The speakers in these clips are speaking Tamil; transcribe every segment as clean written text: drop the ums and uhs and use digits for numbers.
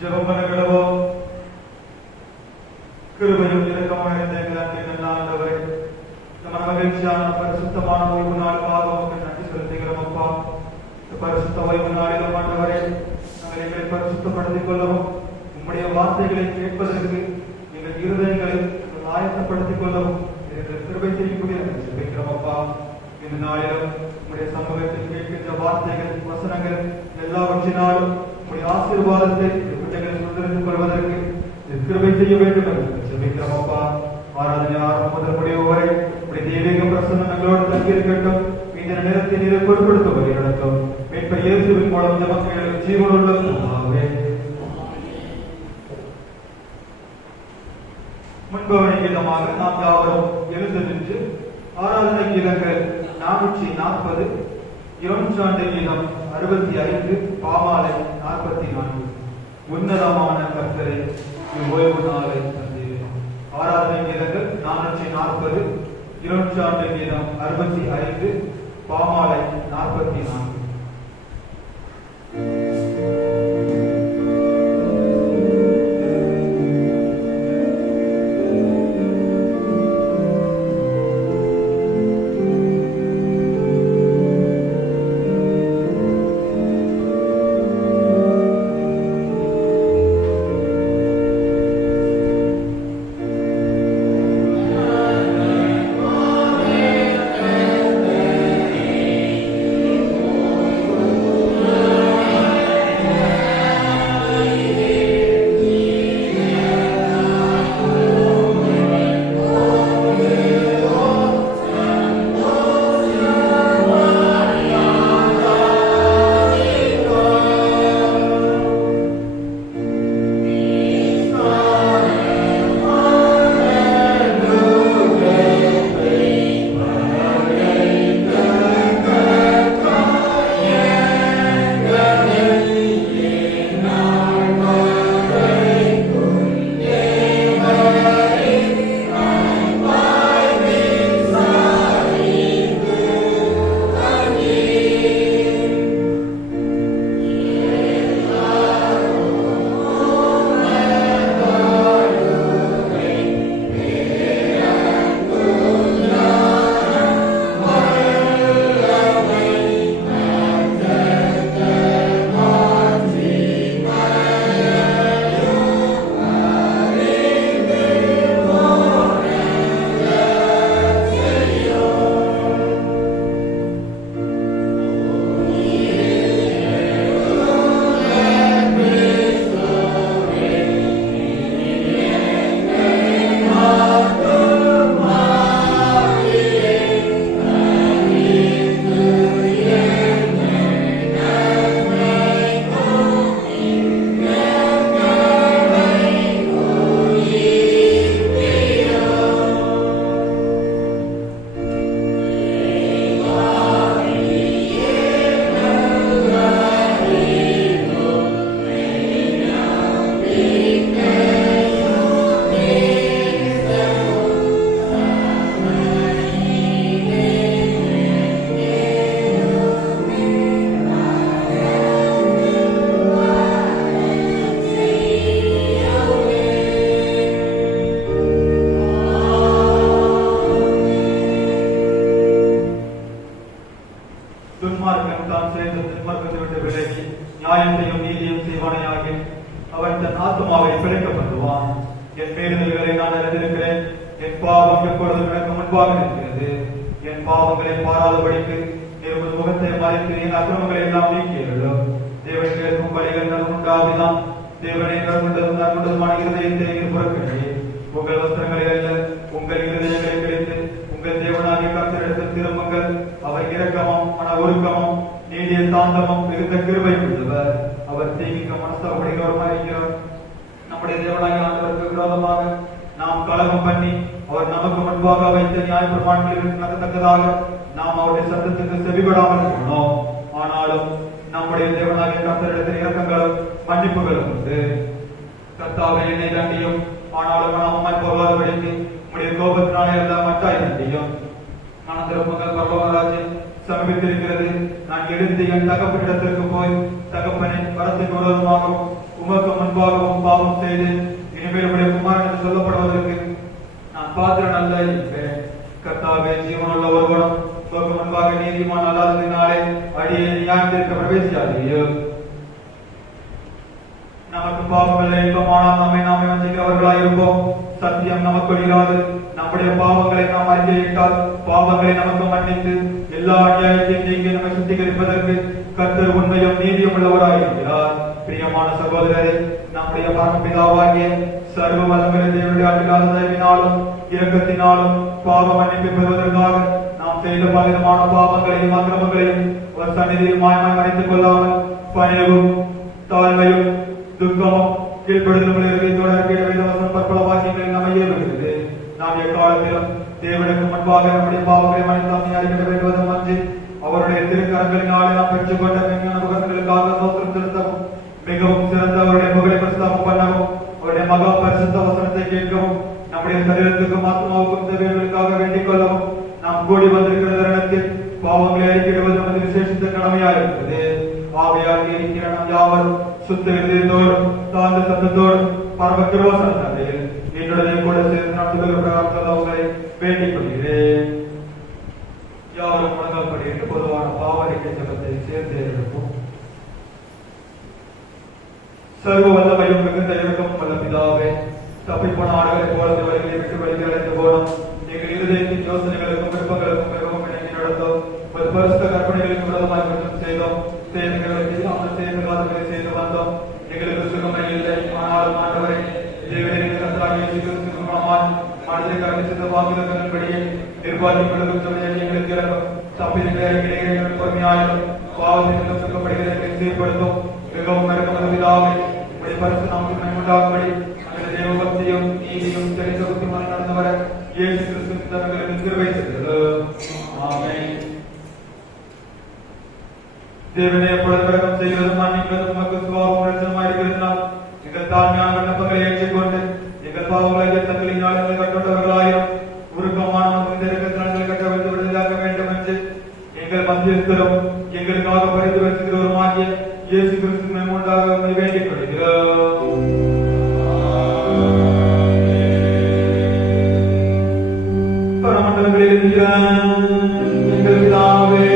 ஜெபமனகளவோ கிருபையும் இரக்கமும் நிறைந்த ஆண்டவரே, நம்ம மகிழ்ச்சியான பரிசுத்தமான ஓய்வு நாளுக்காக உமக்கு நன்றி செலுத்துகிறோம். அப்பா, பரிசுத்த ஓய்வு நாளிலும் ஆண்டவரே, நாங்கள் எங்களை பரிசுத்தப்படுத்திக் கொள்ளவும் உம்முடைய வார்த்தைகளை கேட்பதற்கு எங்கள் இருதயங்களை ஆயத்தப்படுத்திக் கொள்ளவும் எங்கள் கிருபை செய்யக்கூடிய ஜெபிக்கிறோம். அப்பா, இந்த நாளிலும் உம்முடைய சமூகத்தில் கேட்கின்ற வார்த்தைகள் வசனங்கள் எல்லாவற்றினாலும் உம்முடைய ஆசீர்வாதத்தை பிள்ளைகளை சுதந்திரித்துக் கொள்வதற்கு கிருபை செய்ய வேண்டும் என்று ஜெபிக்கிறோம். அப்பா, ஆராதனை ஆரம்பம் முதல் முடிவு வரை உடைய தெய்வீக பிரசன்னம் எங்களோடு தங்கியிருக்கட்டும். இந்த நேரத்தில் இதை பொருட்படுத்த வழி நடத்தும். மீட்பர் இயேசுவின் மூலம் ஜெபங்களுக்கு ஜீவனுள்ள பிதாவே. முன்பவனை கீதமாக நாம் யாவரும் எழுந்து நின்று ஆராதனை கீதங்கள் 440, இரண்டாண்டு கீதம் 65, பாமாலை 44. உன்னதமான கர்த்தரை ஓய்வு நாளை தந்தீர். ஆராதனை கீதங்கள் 440, இரண்டாண்டு கீதம் 65, பாமாலை 44. நாம் அவருடைய சத்தத்துக்கு செவிபடாமல் போனோம். ஆனாலும் நம்முடைய தேவனாகிய கர்த்தரிடத்தில் இரக்கங்களும் மன்னிப்புகளும் உண்டு. கர்த்தாவே, என்னை தண்டியும், ஆனாலும் நாம் உம்மை போகாதபடிக்கு உம்முடைய கோபத்தினாலே அல்ல மட்டாய் தண்டியும். மனதிருப்புங்கள், பரலோகராஜ்யம் சமீபித்திருக்கிறது. நான் எழுந்து என் தகப்பனிடத்திற்கு போய், தகப்பனின் வரத்தின் விரோதமாகவும் உமக்கு முன்பாகவும் பாவம் செய்து இனிமேல் உடைய குமாரன் என்று சொல்லப்படுவதற்கு நான் பாத்திரன் அல்ல என்றேன். கர்த்தாவே, ஜீவனுள்ள ஒருவனும் உமக்கு முன்பாக நீதிமான் அல்லாததினாலே அடியை நியாயத்திற்கு பிரவேசியாதீர். நமக்கு பாவங்களை இன்பமானால் நாமே வஞ்சிக்கிறவர்களாய் இருப்போம். சத்தியம் நமக்கு இல்லாது நம்முடைய பாவங்களை நாம் அறிக்கையிட்டால் பாவங்களை நமக்கு மன்னித்து எல்லா அநியாயத்தையும் நீங்கி நம்மை சுத்திகரிப்பதற்கு கர்த்தர் உண்மையும் நீதியும் உள்ளவராயிருக்கிறார். பிரியமான சகோதரரே, நம்முடைய பரமபிதாவாகிய சர்வ வல்லமையுள்ள தேவனுடைய அன்பில்லாத தயவினாலும் இரக்கத்தினாலும் பாவ மன்னிப்பு பெறுவதற்காக நாம் செய்த பலவிதமான பாவங்களையும் அக்கிரமங்களையும் ஒரு சந்நிதியில் மாயமாய் மறைத்துக் கொள்ளாமல் பணிவும் தாழ்மையும் துக்கமும் கீழ்ப்படுதலும் தொடர்பு பற்பல வாக்கியங்களில் நம்ம ஏற்படுகிறது. நாம் எக்காலத்திலும் தேவனுக்கு முன்பாக நம்முடைய பாவங்களை மன்னித்தாமை அறிவிக்க வேண்டுவதும் அன்றி அவருடைய திருக்கரங்களினாலே நாம் பெற்றுக் கொண்ட முகங்களுக்காக சோத்திரம் செலுத்தவும் மிகவும் சிறந்த அவருடைய புகழை பிரஸ்தாபம் பண்ணவும் அவருடைய மகா பரிசுத்த வசனத்தை கேட்கவும் நம்முடைய சரீரத்துக்கும் ஆத்மாவுக்கும் தேவைகளுக்காக வேண்டிக் கொள்ளவும் நாம் கூடி வந்திருக்கிற தருணத்தில் பாவங்களை அறிக்கையிடுவது நமது விசேஷித்த கடமையாயிருக்கிறது. ஆவியாகி இருக்கிற நம் யாவரும் சுத்த இதயத்தோடும் தாழ்ந்த சத்தத்தோடும் பரம கிருபையில் என்னுடைய கூட சேர்ந்து நான் சொல்லுகிற பிரகாரம் சொல்ல உங்களை வேண்டிக் கொள்கிறேன். யாவரும் முழங்கப்படி என்று பொதுவான பாவ அறிக்கை ஜெபத்தை சேர்ந்து எடுப்போம். சர்வ வல்லமையும் மிகுந்த இருக்கும் வல்ல பிதாவே, தப்பிப்போன ஆடுகளை போல வழிகளை விட்டு வழிகளை அழைத்து போனோம். எங்கள் இருதயத்தின் யோசனைகளுக்கும் விருப்பங்களுக்கும் மிகவும் இணங்கி நடந்தோம். ஒரு பரிசுத்த கற்பனைகளுக்கு விரோதமாய் குற்றம் செய்தோம். தேவைகளை தேவைகளை செய்து வந்தோம். எங்களுக்கு சுகமை இல்லை. ஆனாலும் ஆண்டவரை மனதை கருதி செய்த வாக்குதல்களின்படியே நிர்வாகிகளுக்கு எங்களுக்கு இறங்கும். தப்பிதங்களை பொறுமையாயும் பாவத்தின் சுக்கப்படுகிறதை சீர்படுத்தும். மிகவும் இறக்கமதிலாக உடைய பரிசு நமக்கு உண்டாகும்படி அந்த தேவபக்தியும் நீதியும் தெரிந்த புத்திமான நடந்து வர இயேசு கிறிஸ்து தங்களுக்கு கிருபை செய்தது. ஆமென். தேவனை எப்பொழுது விளக்கம் செய்கிறதும் மன்னிக்கிறதும் உமக்கு சுபாவமாயிருக்கிறதுனால் எங்கள் தாழ்மையான விண்ணப்பங்களை ஏற்றுக்கொண்டு எங்கள் பாவங்களை தங்களினால் எங்களை கட்டுண்டவர்களாயும் உருக்கமான நெருக்கத்தினால் கட்டவிழ்த்து விடுதலாக வேண்டும் என்று எங்கள் மத்தியஸ்தரும் எங்களுக்காக பரிந்து வைக்கிறவருமாகிய இயேசு கிறிஸ்து உண்டாக வேண்டிக் கொள்கிறோம். பரமண்டலங்களில் இருக்கிற எங்கள் பிதாவே,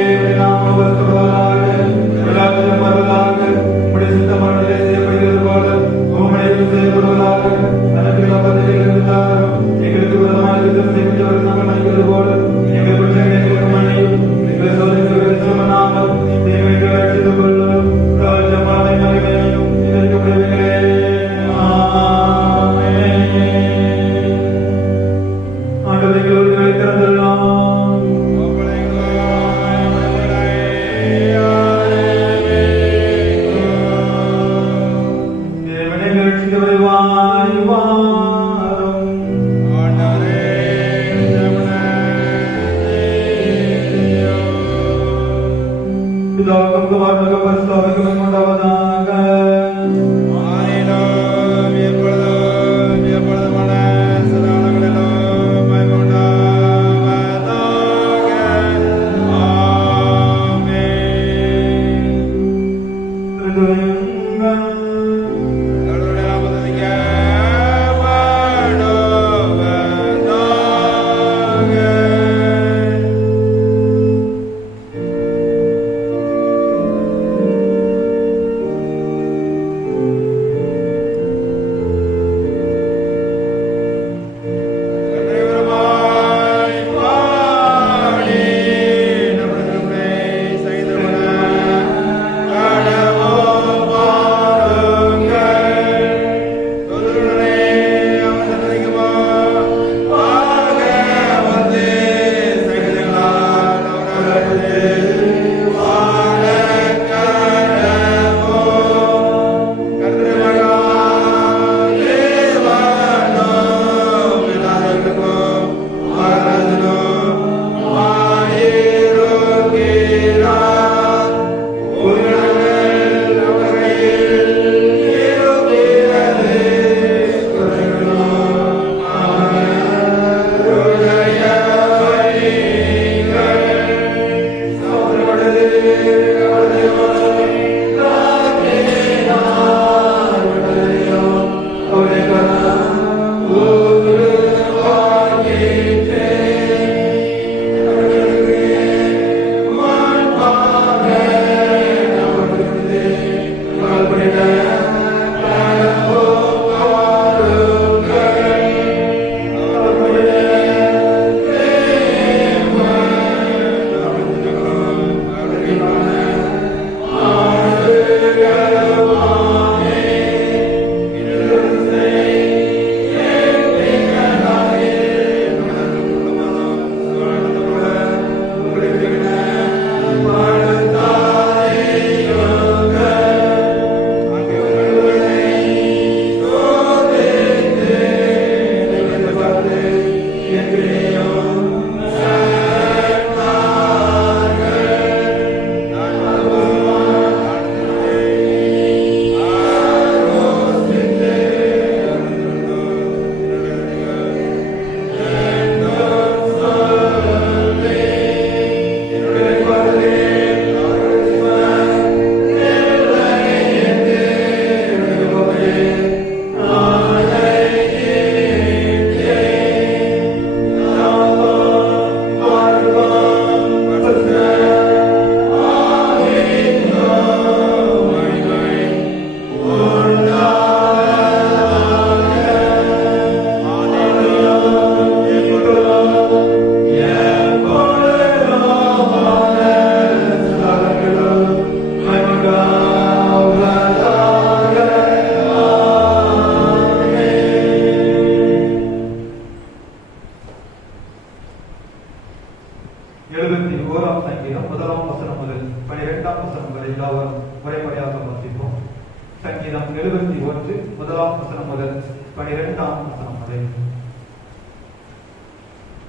2ஆம் வசனம் வரை யாவரும் முறைப்படியாக வாசிப்போம். சங்கீதம் 71 1ஆம் வசனம் முதல் 12ஆம் வசனம் வரை.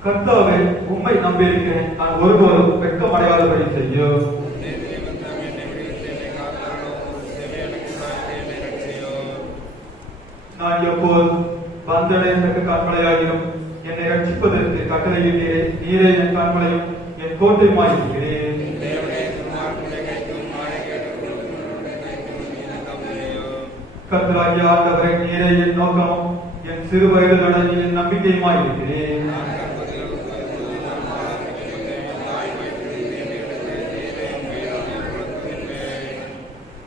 கர்த்தாவே, உம்மை நம்பியிருக்கிறேன், நான் ஒருபோதும் வெட்கமடையாதபடி செய்யும். நான் எப்போதும் வந்தடைந்தற்கு கண்மலையாகியும் என்னை ரட்சிப்பதற்கு கட்டளையிட்டீரே. நீரே என் கண்மலையும் என் கோட்டையுமாயிருக்கிறேன். கர்த்தராகிய ஆண்டவரே, நீரே என் நோக்கமும் என் சிறு வயது தொடங்கி என் நம்பிக்கையுமாயிருக்கிறேன்.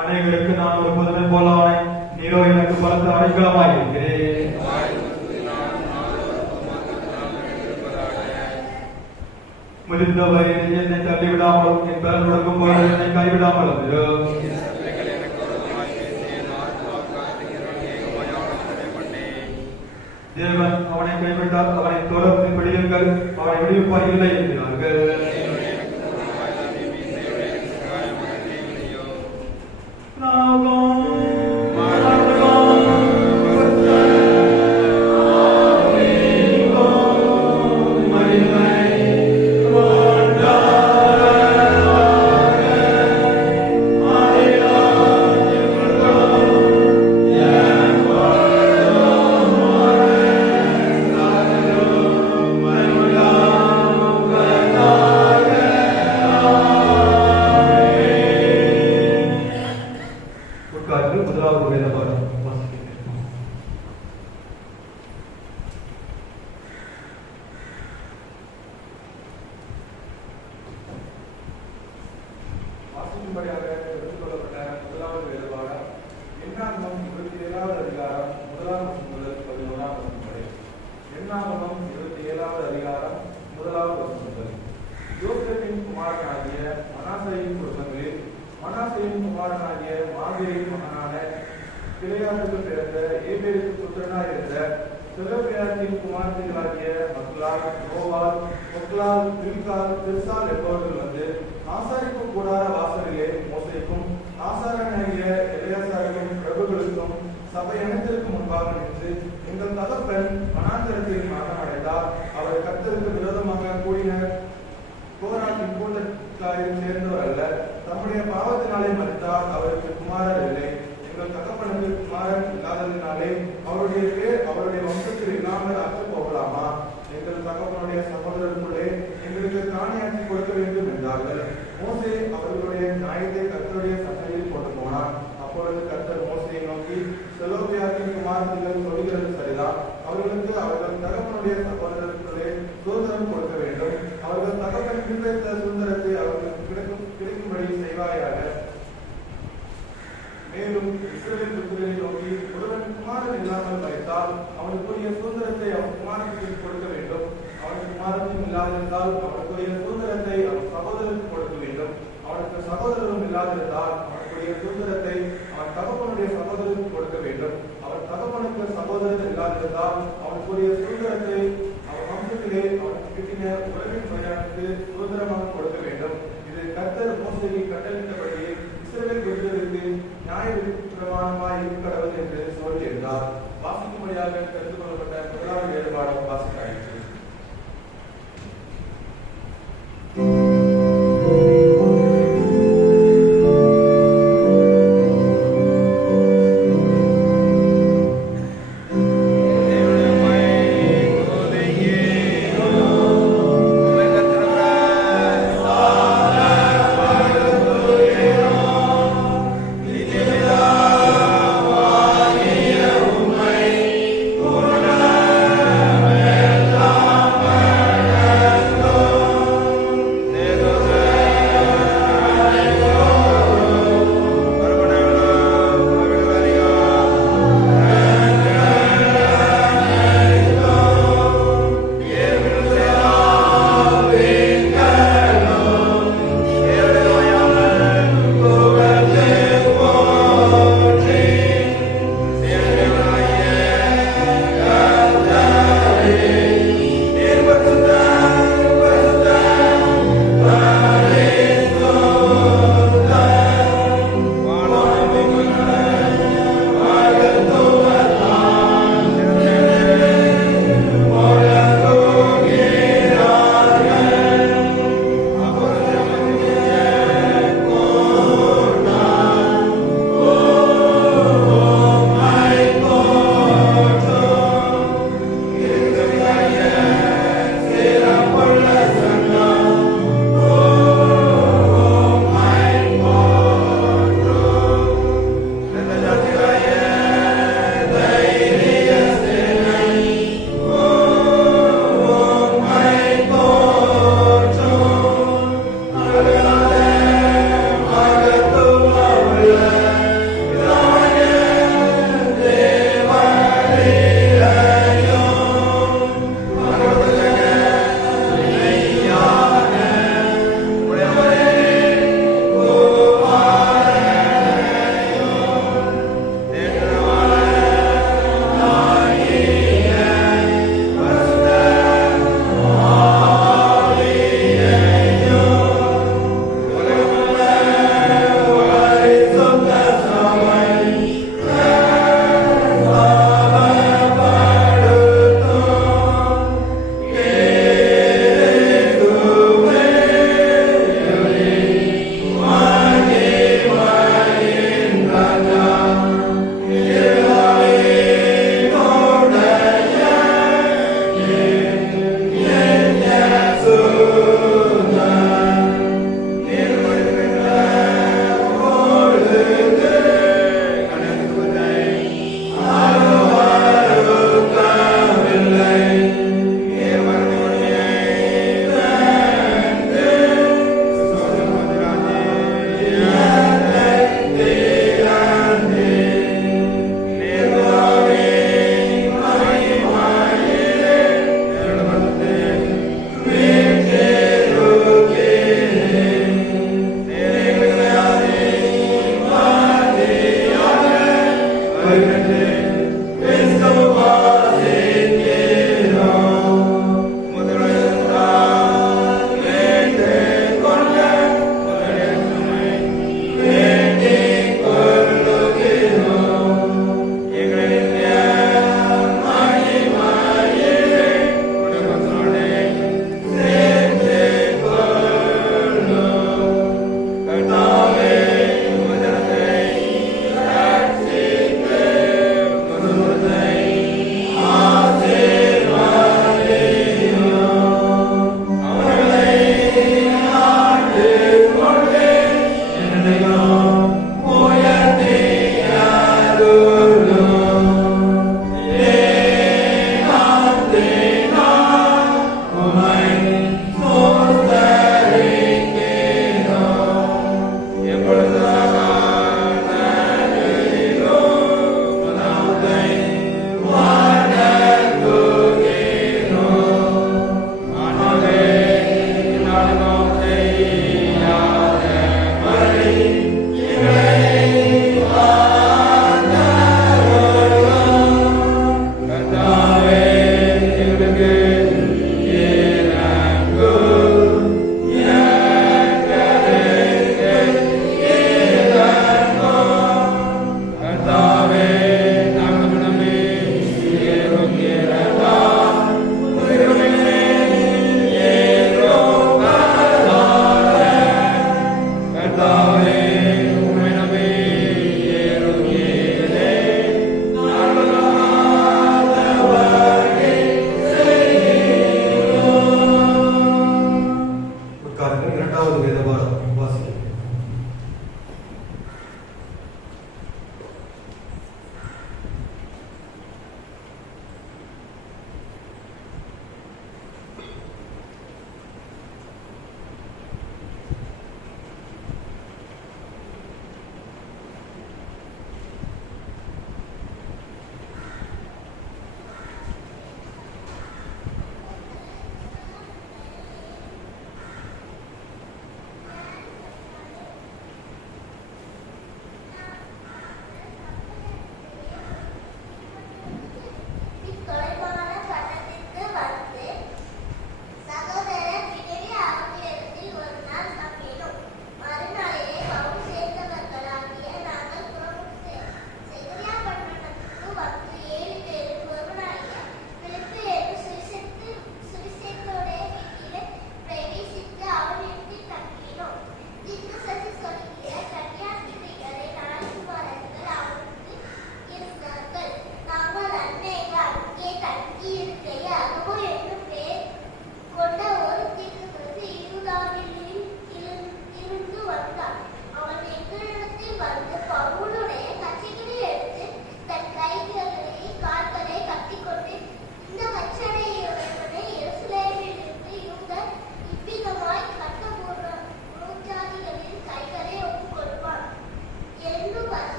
அனைவருக்கு நான் ஒரு புதுமை போலானேன், நீரோ எனக்கு பலத்த அடைக்கலமாயிருக்கிறேன். முதிர்ந்தவரே, என்னை தள்ளிவிடாமலும் என் பெற முடங்கும் போது என்னை கைவிடாமலும் தேவன் அவனை கைவிட்டால் அவனை தொடர்ந்து பிடியுங்கள், அவனை விடுவிப்பார் இல்லை என்கிறார்கள். Amen.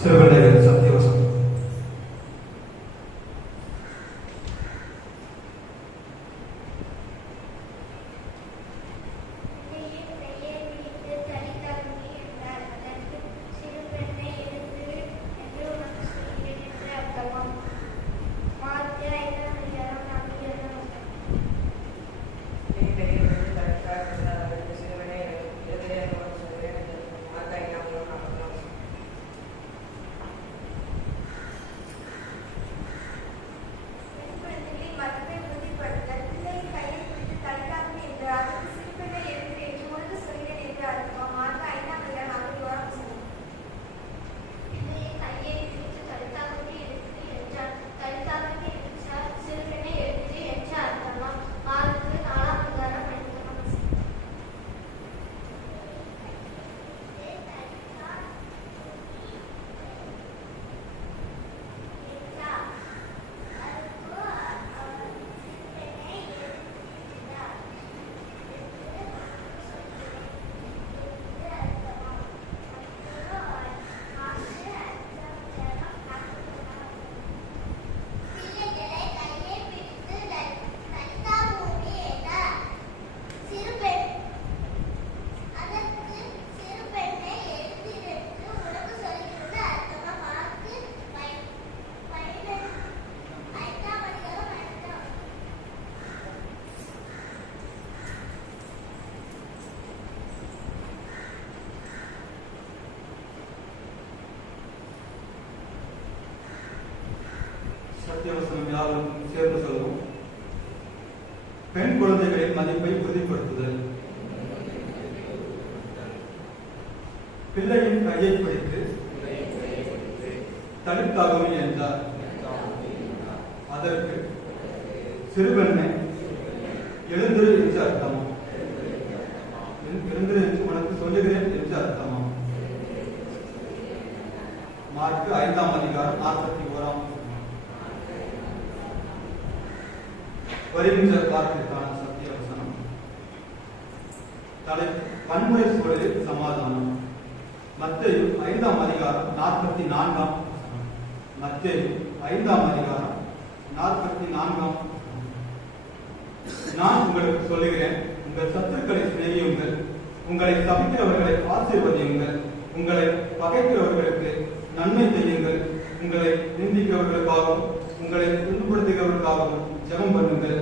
சிறுவர்கள் சத்தியவசம். சத்தியவசனம் யாரும் சேர்ந்து சொல்லுவோம். பெண் குழந்தைகளின் மதிப்பை உறுதிப்படுத்துதல். பிள்ளையின் கையை பிடித்து தடுத்தாகவே என்றார். அதற்கு சிறுபெண்ணை எழுந்திரு என்று அர்த்தமா? எழுந்திரு என்று உனக்கு சொல்லுகிறேன் என்று அர்த்தமா? மார்க்கு 5ஆம் அதிகாரம் 41ஆம் வருகின்ற வார்த்தைக்கான சத்தியவசனம். வன்முறை சூழலில் சமாதானம். மத்தேயு 5ஆம் அதிகாரம் 44ஆம் வசனம். மத்தேயு 5ஆம் அதிகாரம் 44ஆம் வசனம். நான் உங்களுக்கு சொல்லுகிறேன், உங்கள் சத்துருக்களை சிநேகியுங்கள், உங்களை சபிக்கிறவர்களை ஆசீர்வதியுங்கள், உங்களை பகைக்கிறவர்களுக்கு நன்மை செய்யுங்கள், உங்களை நிந்திக்கிறவர்களுக்காகவும் உங்களை துன்புறுத்துகிறவர்களுக்காகவும் ஜெபம் பண்ணுங்கள்.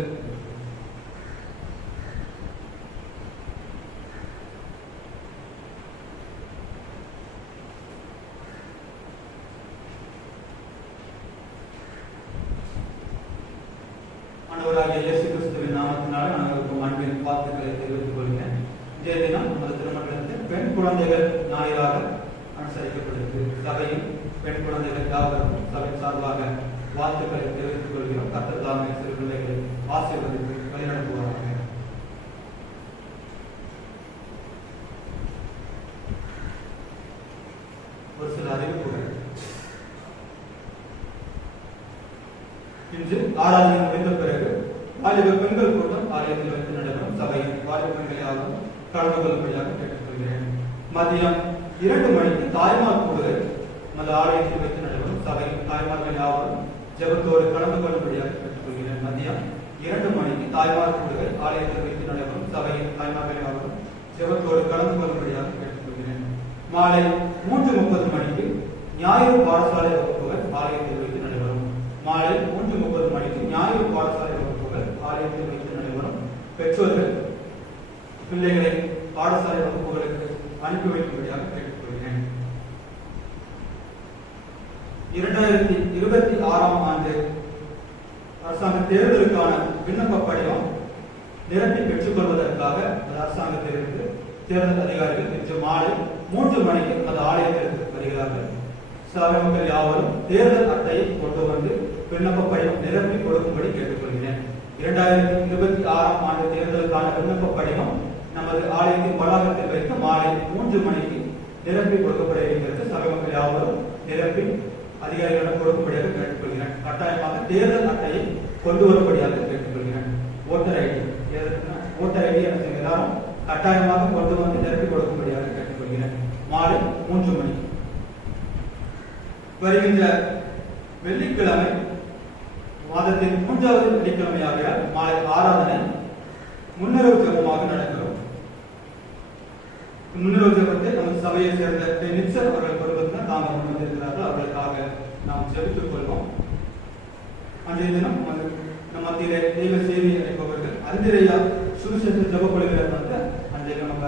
ஆண்டவராகிய இயேசு கிறிஸ்துவின் நாமத்தினாலே அனைவருக்கும் அன்பின் வாழ்த்துக்களை தெரிவித்துக் கொள்கிறேன். இன்றைய தினம் நமது திருமணத்தில் பெண் குழந்தைகள் நாளாக அனுசரிக்கப்படுகிறது. சபையும் பெண் குழந்தைகள் யாவருக்கும் சபை சார்பாக வாழ்த்துக்களை தெரிவித்துக் கொள்கிறோம். கர்த்தர் தாமே சிறு பிள்ளைகளை ஆசீர்வதித்து வழிநடத்துவாராக. ஒரு சில அறிவிப்புகள். இன்று ஆராதனை முடிந்த பிறகு வாலிப பெண்கள் கூட்டம் ஆலயத்தில் வைத்து நடைபெறும். சபையின் வாலிப பெண்கள் யாரும் கலந்து கொள்ளும்படியாக கேட்டுக்கொள்கிறேன். மதியம் 2 மணிக்கு தாய்மார் கூடுதல் நமது ஆலயத்தில் வைத்து நடைபெறும். சபையின் தாய்மார்கள் யாவரும் ஜெபத்தோடு கலந்து கொள்ளும்படியாக கேட்டுக்கொள்கிறேன். மதியம் 2 மணிக்கு தாய்மார் கூடுதல் ஆலயத்தில் வைத்து நடைபெறும். சபையின் தாய்மார்கள் யாவரும் ஜெபத்தோடு கலந்து கொள்ளும்படியாக கேட்டுக்கொள்கிறேன். மாலை 3:30 மணிக்கு ஞாயிறு பாடசாலை வகுப்புகள் ஆலயத்தில் வைத்து நடைபெறும். மாலை 3:30 மணிக்கு ஞாயிறு பாடசாலை வகுப்புகள் ஆலயத்தில் வைத்து நடைபெறும். பெற்றோர்கள் பிள்ளைகளை பாடசாலை வகுப்புகளுக்கு அனுப்பி வைக்கும்படியாக கேட்டுக்கொள்கிறேன். 2026ஆம் ஆண்டு அரசாங்க தேர்தலுக்கான விண்ணப்ப படிவம் நிரப்பி பெற்றுக் கொள்வதற்காக அரசாங்க தேர்தல் அதிகாரிகள் இன்று மாலை 3 மணிக்கு அந்த ஆலயத்திற்கு வருகிறார்கள். சபை மக்கள் யாவரும் தேர்தல் அட்டையை கொண்டு வந்து விண்ணப்ப படிவம் நிரப்பி கொடுக்கும்படி கேட்டுக்கொள்கிறேன். 2026ஆம் ஆண்டு தேர்தலுக்கான விண்ணப்ப படிவம் நமது ஆலயத்தின் வளாகத்தில் வைத்து மாலை 3 மணிக்கு நிரப்பி கொடுக்கப்பட இருக்கிறது. சபை மக்கள் யாவரும் நிரப்பி அதிகாரிகளிடம் கொடுக்கும்படியாக கேட்டுக்கொள்கிறேன். கட்டாயமாக தேர்தல் அட்டையை கொண்டு வரும்படியாக கேட்டுக்கொள்கிறேன். ஓட்டர் ஐடி எல்லாரும் கட்டாயமாக கொண்டு வந்து நிரப்பி கொடுக்கும்படியாக கேட்டுக்கொள்கிறேன். மாலை 3 மணி. வருகின்ற வெள்ளிக்கிழமை மாதத்தின் 3வது வெள்ளிக்கிழமையாக மாலை ஆராதனை முன்னரவு ஜெபமாக நடக்கிறோம். முன்னரவு ஜெபத்தை நமது சபையை சேர்ந்த நிச்சர் அவர்கள் குடும்பத்தினர் நாங்கள் முன் வந்திருக்கிறார்கள். அவர்களுக்காக நாம் ஜெபித்துக் கொள்வோம். அன்றைய தினம் நம் மத்தியிலே தெய்வ செய்தி அளிப்பவர்கள் அந்திரையா சுவிசேஷ ஜெப குழுவினர் வந்து அன்றைய நம்ம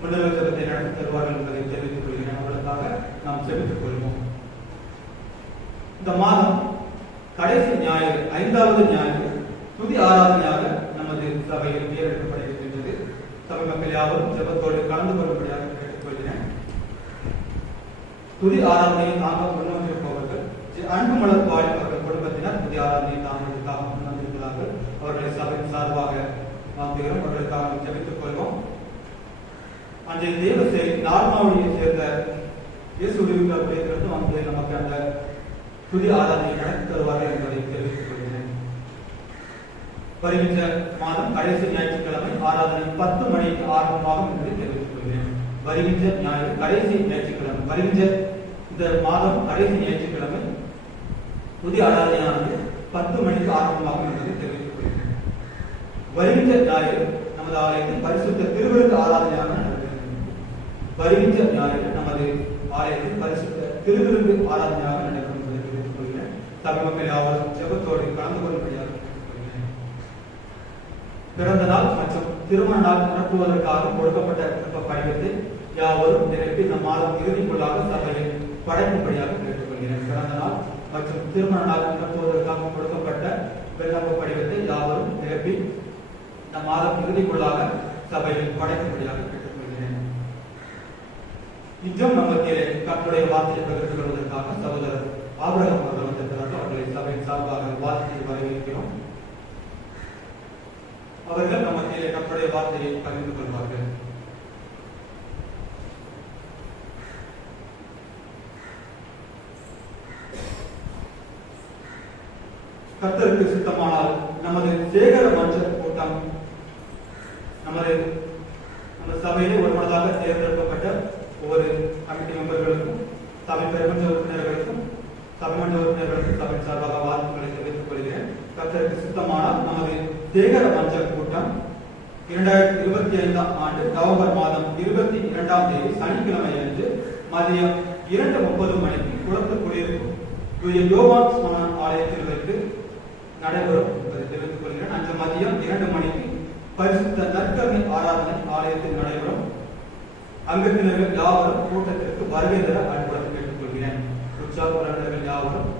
முன்னரவு ஜெபத்தை நடத்தி தருவார்கள் என்பதை தெரிவித்துக் கொள்கிறேன். அவர்களுக்காக நாம் ஜெபித்துக் கொள்வோம். இந்த மாதம் கடைசி ஞாயிறு 5வது ஞாயிறு துதி ஆராதனையாக நமது சபையில் தேர்ந்தெடுக்கப்பட இருக்கின்றது. சபை மக்கள் யாவரும் ஜெபத்தோடு கலந்து கொள்ளும்படியாக கேட்டுக்கொள்கிறேன். துதி ஆராதனையை தாங்கள் கொண்டு வந்திருப்பவர்கள் அன்பு மலர் பாய் அவர்கள் குடும்பத்தினர் துதி ஆராதனையை தாங்களுக்காக கொண்டு வந்திருக்கிறார்கள். அவர்களை சபையின் சார்பாக வாழ்த்துகிறோம். அவர்களுக்காக ஜெபித்துக் கொள்வோம். அன்றைய தேவ செய்தி நார்மாவளியை சேர்ந்த இயேசு உதவிகளுக்கு வந்து நமக்கு அந்த துதி ஆராதனை நடத்தி தருவார்கள் என்பதை தெரிவித்துக் கொள்கிறேன். வருகின்ற மாதம் கடைசி ஞாயிற்றுக்கிழமை ஆராதனை 10 மணிக்கு ஆரம்பமாகும் என்பதை தெரிவித்துக் கொள்கிறேன். வருகின்ற ஞாயிறு கடைசி ஞாயிற்றுக்கிழமை, வருகின்ற இந்த மாதம் கடைசி ஞாயிற்றுக்கிழமை துதி ஆராதனையானது 10 மணிக்கு ஆரம்பமாகும் என்பதை தெரிவித்துக் கொள்கிறேன். வருகின்ற ஞாயிறு நமது ஆலயத்தில் பரிசுத்த திருவிருந்து ஆராதனையாக நடைபெறுகிறது. வருகின்ற ஞாயிறு நமது ஆலயத்தில் பரிசுத்த திருவிருந்து ஆராதனையாக நடைபெறும். சபை மக்கள் யாவரும் ஜெபத்தோடு கலந்து கொள்ளும்படியாக பிறந்த நாள் மற்றும் திருமண நாள் நடத்துவதற்காக கொடுக்கப்பட்ட விண்ணப்ப படிவத்தை யாவரும் நிரப்பி நம் மாதம் இறுதிக்குள்ளாக சபையில் படைக்கும்படியாக கேட்டுக்கொள்கிறேன். பிறந்த நாள் மற்றும் திருமண நாள் நடத்துவதற்காக கொடுக்கப்பட்ட விண்ணப்ப படிவத்தை யாவரும் நிரப்பி நம் மாதம் இறுதிக்குள்ளாக சபையில் படைக்கும்படியாக கேட்டுக்கொள்கிறேன். இன்றும் நமக்கு கர்த்தருடைய வார்த்தையை பகிர்ந்து கொள்வதற்காக சகோதரர் ஆபிரகாம் அவர்கள் வந்திருக்கிறார்கள். அவர்களை சபையின் சார்பாக வார்த்தையை வரவேற்கிறோம். அவர்கள் நமக்கு கர்த்தருடைய வார்த்தையை பகிர்ந்து கொள்வார்கள். கர்த்தருக்கு சித்தமானால் நமது சேகர மன்ற கூட்டம் நமது சபையிலே ஒருமனதாக தேர்ந்தெடுக்கப்பட்ட ஒவ்வொரு கமிட்டி மெம்பர்களுக்கும் சபை பெருமன்ற உறுப்பினர்களுக்கும் சபைமன்ற உறுப்பினர்களுக்கும் சபை சார்பாக வாழ்த்துக்களை தெரிவித்துக் கொள்கிறேன். கர்த்தருக்கு சித்தமானால் நமது சேகர மன்ற கூட்டம் 2025ஆம் ஆண்டு நவம்பர் மாதம் 22ஆம் தேதி சனிக்கிழமை அன்று மதியம் 2:30 மணிக்கு குளத்து குடியிருப்பு யோவான் ஸ்நானன் ஆலயத்தில் வைத்து நடைபெறும் என்பதை தெரிவித்துக் கொள்கிறேன். அன்று மதியம் 2 மணிக்கு பரிசுத்த நற்கருணை ஆராதனை ஆலயத்தில் நடைபெறும். அங்கத்தினர்கள் யாவரும் கூட்டத்திற்கு வருகை தர அன்புடன் கேட்டுக்கொள்கிறேன். உற்சாகர்கள் யாவரும்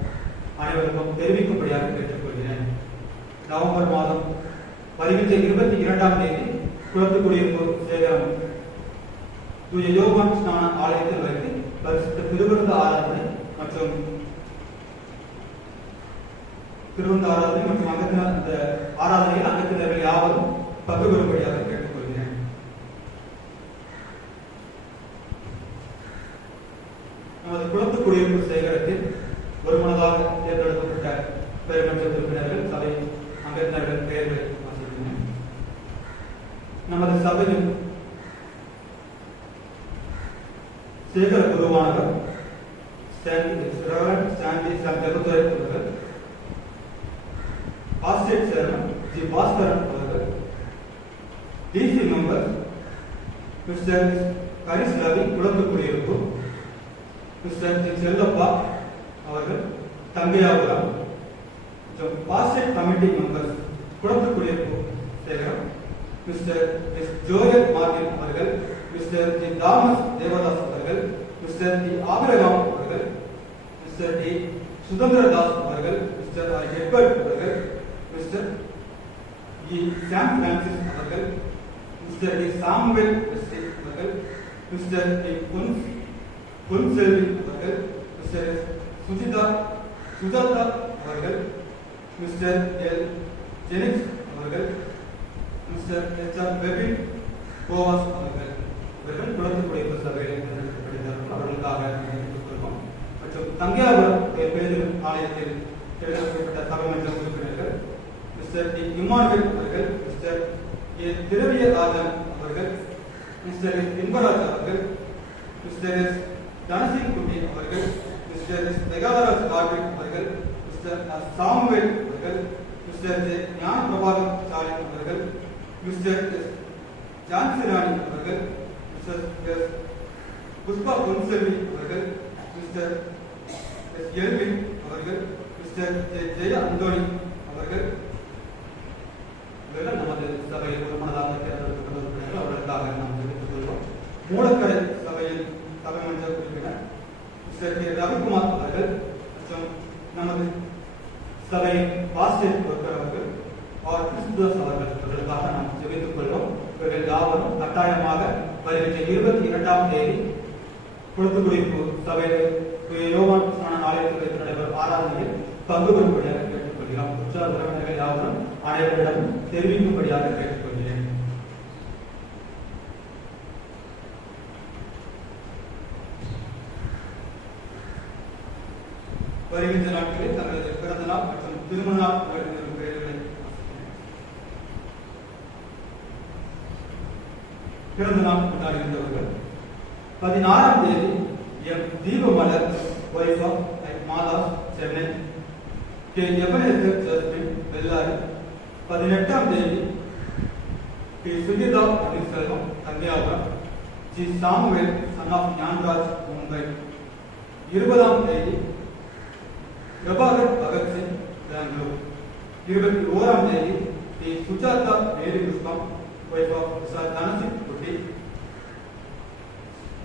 அனைவருக்கும் தெரிவிக்கும்படியாக கேட்டுக்கொள்கிறேன். நவம்பர் மாதம் வருகின்ற 22ஆம் தேதி குளத்து குடியிருப்பு சேகரம் தூய யோவான் ஸ்நானன் ஆலயத்தில் வைத்து பரிசுத்த திருவிருந்து ஆராதனை மற்றும் அங்கத்தினர் அந்த ஆராதனையில் அங்கத்தினர்கள் யாவரும் பங்கு பெறும்படியாக கேட்டுக்கொள்கிறேன். நமது குளத்து குடியிருப்பு சேகரத்தில் ஒருமனதாக தேர்ந்தெடுக்கப்பட்ட பெருமன்ற உறுப்பினர்கள் சபை அங்கத்தினர்கள் பெயர்களை வாசிக்கிறேன். நமது சபையில் சேகர குருவானவர் ஜெபத்துறை அவர்கள், ஆஸ்டேட் சேர்மன் ஜி பாஸ்கரன் அவர்கள், DC member mister Haris Ravi குளத்து குடியிருப்பு, மிஸ்டர் ஜி செல்லப்பா அவர்கள் தங்கையாபுரம், பாஸ்டேட் கமிட்டி மெம்பர்ஸ் குளத்து குடியிருப்பு சேகரம் மிஸ்டர் எஸ் ஜோயல் மார்டின் அவர்கள், மிஸ்டர் ஜி தாமஸ் தேவதாஸ் அவர்கள், மிஸ்டர் ஜி ஆபிரகாம் அவர்கள், மிஸ்டர் டி சுதந்திரதாஸ் அவர்கள், மிஸ்டர் எட்வர்ட் அவர்கள், மிஸ்டர் இ சாம் பிரான்சிஸ் அவர்கள், மிஸ்டர் டி சாமுவேல் வெஸ்லி அவர்கள், மிஸ்டர் டி பொன்செல்வி அவர்கள், மிஸ்டர் சுஜாதா அவர்கள், மிஸ்டர் எல் ஜெனிக்ஸ் அவர்கள், மிஸ்டர் எச் ஆர் பெபின் கோவாஸ் அவர்கள். இவர்கள் குளத்துக்குடியிருப்பு சபையில் தேர்ந்தெடுக்கப்படுகிறார்கள். அவர்களுக்காக கொள்வோம். மற்றும் தங்கையாபுரம் பேருந்து ஆலயத்தில் தேர்ந்தெடுக்கப்பட்ட சபை மன்ற உறுப்பினர்கள் மிஸ்டர் டி இமானுவேல் அவர்கள், மிஸ்டர் ஏ திரவியராஜன் அவர்கள், மிஸ்டர் எஸ் இன்பராஜ் அவர்கள், மிஸ்டர் எஸ் தனசிங் குட்டி அவர்கள், மிஸ்டர் எஸ் தெகாதராஜ் கார்வின் அவர்கள், மிஸ்டர் சாமுவேல் அவர்கள், மிஸ்டர் ஜே ஞான பிரபாகர் சாலின் அவர்கள், மிஸ்டர் எஸ் ஜான்சிராணி அவர்கள், மிஸ்டர் எஸ் புஷ்பா பொன்செல்வி அவர்கள், மிஸ்டர் எஸ் எல்வின் அவர்கள், மிஸ்டர் ஜெய அந்தோனி அவர்கள். இவர்கள் நமது சபையில் ஒரு மனதாக தேர்ந்தெடுக்கப்பட்ட அவர்களுக்காக நாம் தெரிவித்துக் கொள்வோம். மூலக்கரை சபையில் சபை மன்ற உறுப்பினர் மிஸ்டர் கே ரவிக்குமார் அவர்கள் மற்றும் நமது சபையின் பாஸ்டர் அவர்கள் கிறிஸ்துதாஸ் அவர்கள். இவர்களுக்காக நாம் தெரிவித்துக் கொள்வோம். இவர்கள் யாவரும் கட்டாயமாக வருகின்ற 22ஆம் தேதி குளத்துக்குடியிருப்பு சபையில் யோவான் ஸ்நான ஆலயத்தில் நடைபெறும் ஆராதனையில் பங்கு பெறும்படியாக கேட்டுக்கொள்கிறோம். உற்சாக உறவினர்கள் யாவரும் அனைவரிடம் தெரிவிக்கும்படியாக கேட்டுக்கொள்கிறேன். வருகின்ற நாட்களில் தங்களது பிறந்த நாள் மற்றும் திருமண நாள் பெயர்களை பிறந்த நாள் கொண்டாடுகின்றவர்கள் 16ஆம் தேதி M தீபமலர் wife of Mala's Chennai, K Ebenezer Jasmine Bellary. 18ஆம் தேதி K Sugitha Abiselvam Thangaiyapuram, G Samuel son of Gnanaraj Mumbai. 20ஆம் தேதி பிரபாகர் பகத்சிங் பெங்களூர். 21ஆம் தேதி D Sujatha Mary Pushpam wife of sir Dhanasingh குட்டி.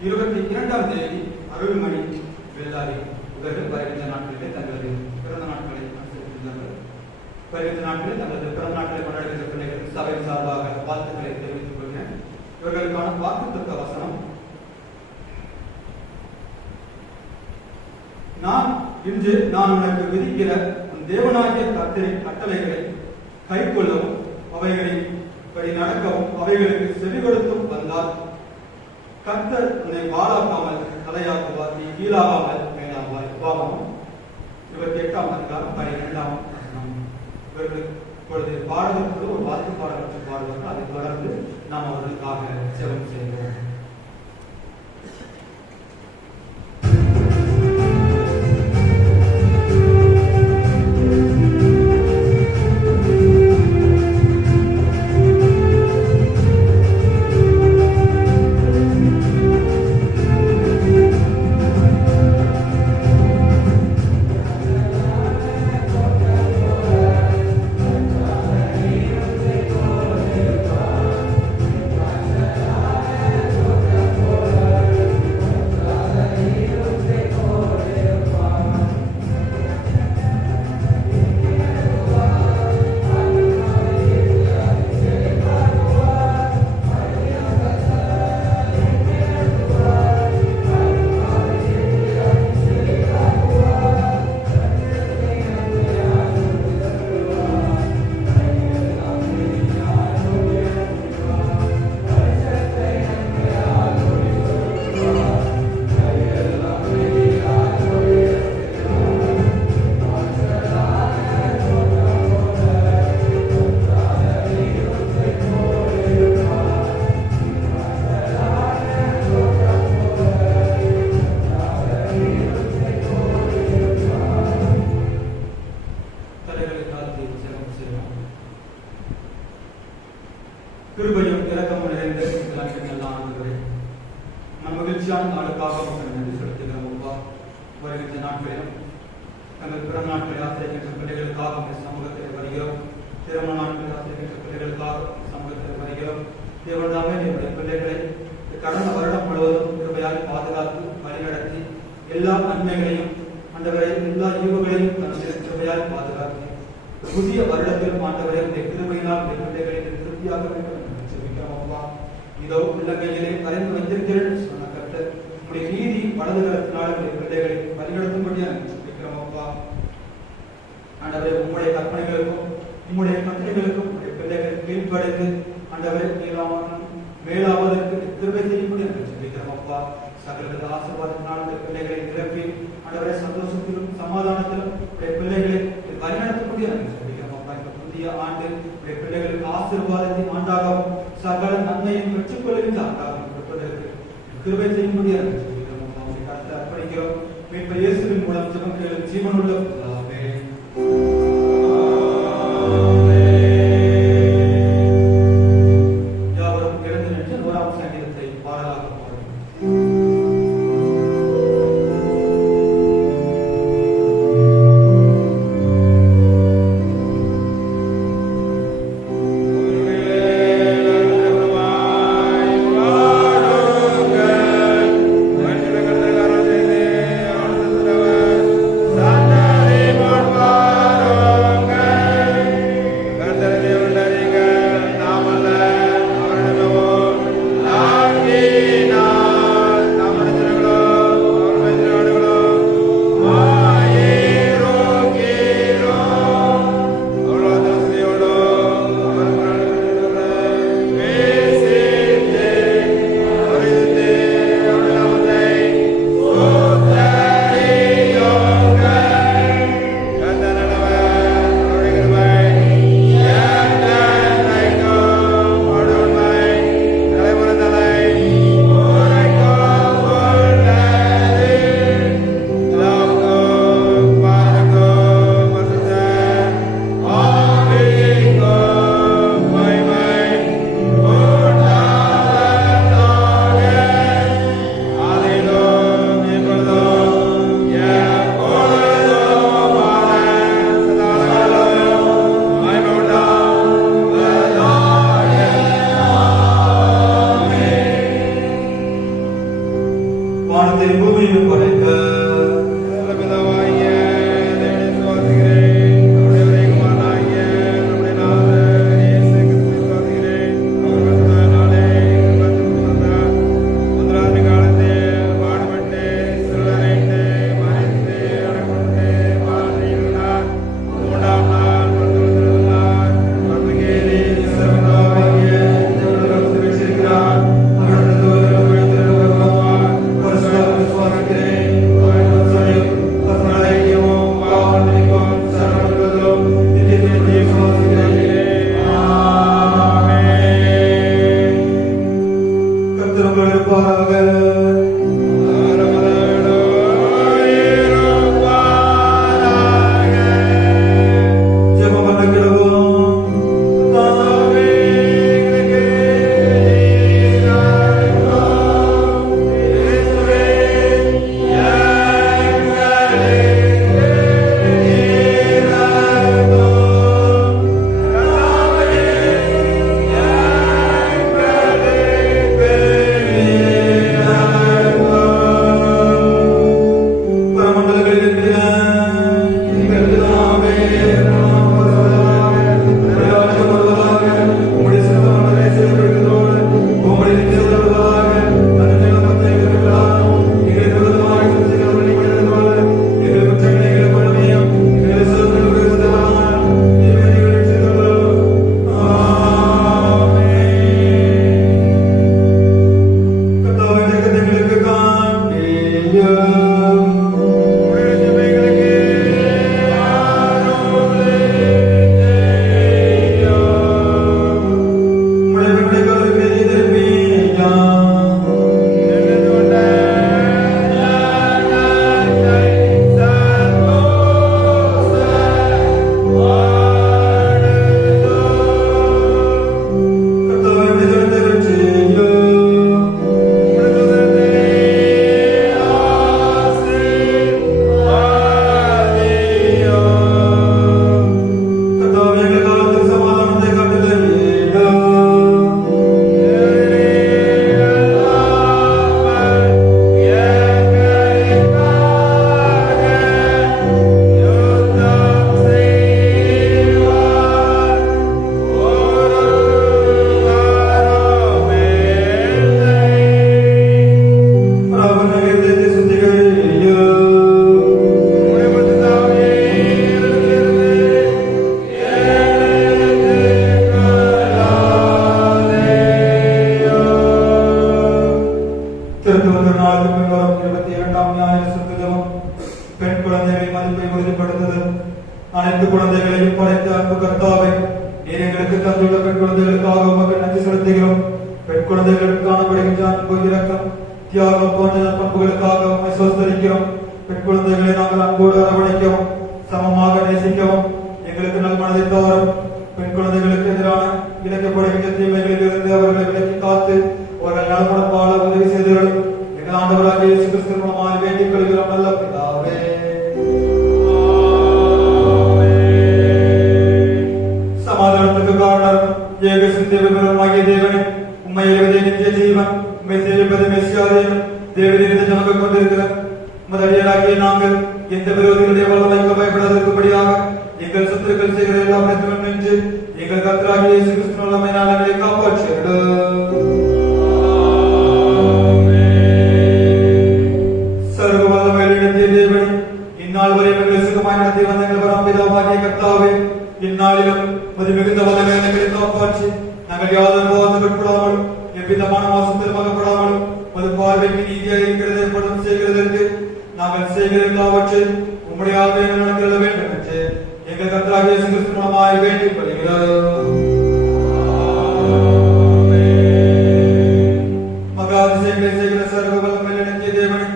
22ஆம் தேதி அருள்மணி வெள்ளாரி. இவர்கள் வருகின்ற நாட்களிலே தங்களது பிறந்த நாட்களை அனுசரிக்கின்றார்கள். வருகின்ற நாட்களில் தங்களது பிறந்த நாட்களை கொண்டாடுகின்ற பிள்ளைகளுக்கு சபையின் சார்பாக வாழ்த்துக்களை தெரிவித்துக் கொள்கிறேன். இவர்களுக்கான வாக்குத்தத்த வசனம்: இன்று நான் உனக்கு விதிக்கிற உன் தேவனாகிய கர்த்தரின் கட்டளைகளை கைக்கொள்ளவும் அவைகளின் படி நடக்கவும் அவைகளுக்கு செவி கொடுத்தும் வந்தால் கர்த்தர் உன்னை வாழாக்காமல் தலையாக்குவார், நீ கீழாகாமல் மேலாவாய். உபாகமம் 28ஆம் அதிகாரம் 12ஆம் வசனம். இவர்கள் இப்பொழுது பாடலுக்கு ஒரு வாழ்த்து பாடலுக்கு பாடுவார்கள். அதை தொடர்ந்து நாம் அவர்களுக்காக ஜெபம் செய்வோம். கிருபையும் இரக்கமும் நிறைந்த எல்லாம் மகிழ்ச்சியான நாளுக்காக நன்றி செலுத்துகிறோம். அப்பா, வருகின்ற நாட்களிலும் தங்கள் பிறந்த நாட்களை ஆசிரியர் பிள்ளைகளுக்காக சமூகத்தில் வருகிறோம். திருமண நாட்களை ஆசிரியர் பிள்ளைகளுக்காக சமூகத்தில் வருகிறோம். தேவனாமே என்னுடைய பிள்ளைகளை கடந்த வருடம் முழுவதும் கிருபையால் பாதுகாத்து வழிநடத்தி எல்லா நன்மைகளையும் ஆண்டவரை எல்லா ஈவுகளையும் தன்னுடைய கிருபையால் பாதுகாத்து புதிய வருடத்தில் ஆண்டவரை கிருபையினால் பிள்ளைகளை திருப்தியாக வேண்டும் என்று ஜெபிக்கிறோம் அப்பா. இதோ உள்ளங்கையிலே கரைந்து வைத்திருக்கிறேன் சொன்ன கர்த்தர் உங்களுடைய நீதி வலது கரத்தினால் பிள்ளைகளை வழிநடத்தும்படியாக ஜெபிக்கிறோம் அப்பா. ஆண்டவரை உங்களுடைய கற்பனைகளுக்கும் உங்களுடைய கட்டளைகளுக்கும் உங்களுடைய பிள்ளைகள் கீழ்ப்படைந்து ஆண்டவரை மேலாவதற்கு கிருபை செய்யும்படியாக ஜெபிக்கிறோம் அப்பா. சகலவித ஆசீர்வாதத்தினால் இந்த பிள்ளைகளை நிரப்பி ஆண்டவரை சந்தோஷத்திலும் சமாதானத்திலும் பிள்ளைகளை வழிநடத்தக்கூடியதாக ஜெபிக்கிறோம் அப்பா. இந்த புதிய ஆண்டு பிள்ளைகளுக்கு ஆசீர்வாதத்தின் ஆண்டாகவும் சகல நன்மையும் பெற்றுக்கொள்கின்ற ஆண்டாகவும் கொடுப்பதற்கு கிருபை செய்யும்படியாக ஜெபிக்கிறோம் அப்பா. உங்களுடைய கருத்தை அர்ப்பணிக்கிறோம். மீட்பர் இயேசுவின் மூலம் ஜெபம் கேளும் ஜீவனுள்ள பிதாவே. Santa உரிமை உறுதிப்படுத்துதல். அனைத்து குழந்தைகளையும் படைத்த அன்பு கர்த்தாவை, நீர் எங்களுக்கு தந்துள்ள பெண் குழந்தைகளுக்காக உமக்கு நன்றி செலுத்துகிறோம். பெண் குழந்தைகளுக்கு காணப்படுகின்ற அன்பு, இரக்கம், தியாகம் போன்ற பண்புகளுக்காக உண்மை சோஸ்தரிக்கிறோம். பெண் குழந்தைகளை நாங்கள் அன்போடு அரவணைக்கவும் சமமாக நேசிக்கவும் எங்களுக்கு நல் மனதை தாரும். பெண் குழந்தைகளுக்கு எதிரான இழைக்கப்படுகின்ற தீமைகளில் இருந்து அவர்களை விலக்கி காத்து அவர்கள் நலமுடன் வாழ உதவி செய்தீர்கள். எங்கள் ஆண்டவராகிய இயேசு கிறிஸ்து மூலமாக வேண்டிக் கொள்கிறோம் நல்ல பிதாவே. சமாதானத்துக்கு காரணம் ஏக சித்தேவருமாகிய தேவனே, உம்மை எழுவதே நித்திய ஜீவன், உம்மை சேவிப்பது மெசியா தேவன், தேவனிலிருந்து நமக்கு கொண்டிருக்கிறார். முதலியராகிய நாங்கள் எந்த விரோதிகளுடைய வல்லமைக்கு பயப்படாதிருக்கும்படியாக எங்கள் சத்துருக்கள் செய்கிற எல்லா பிரச்சனையும் நின்று எங்கள் கர்த்தராகிய இயேசு கிறிஸ்து வல்லமையினால் எங்களை காப்பாற்றியருளும். சர்வ வல்லமையுள்ள நித்திய தேவனே, இந்நாள் வரை எங்களை சுகமாய் நடத்தி வந்த எங்கள் பரமபிதாவாகிய கர்த்தாவே, இந்நாளிலும் மிகுந்த வல்லமையை எங்களை காப்பாற்றி நாங்கள் யாதொரு போதத்துக்கு உட்படாமலும் எவ்விதமான மோசத்திலும் அகப்படாமலும் ஒரு பார்வைக்கு நீதியாக இருக்கிறதை படம் செய்கிறதற்கு நாங்கள் செய்கிற எல்லாவற்றையும் உம்முடைய ஆவியினால் நடத்திட வேண்டும் என்று எங்கள் கர்த்தராகிய இயேசு கிறிஸ்து மூலமாய் வேண்டிக் கொள்கிறோம். மகா அதிசயங்களை செய்கிற சர்வ வல்லமையுள்ள நித்திய தேவனே,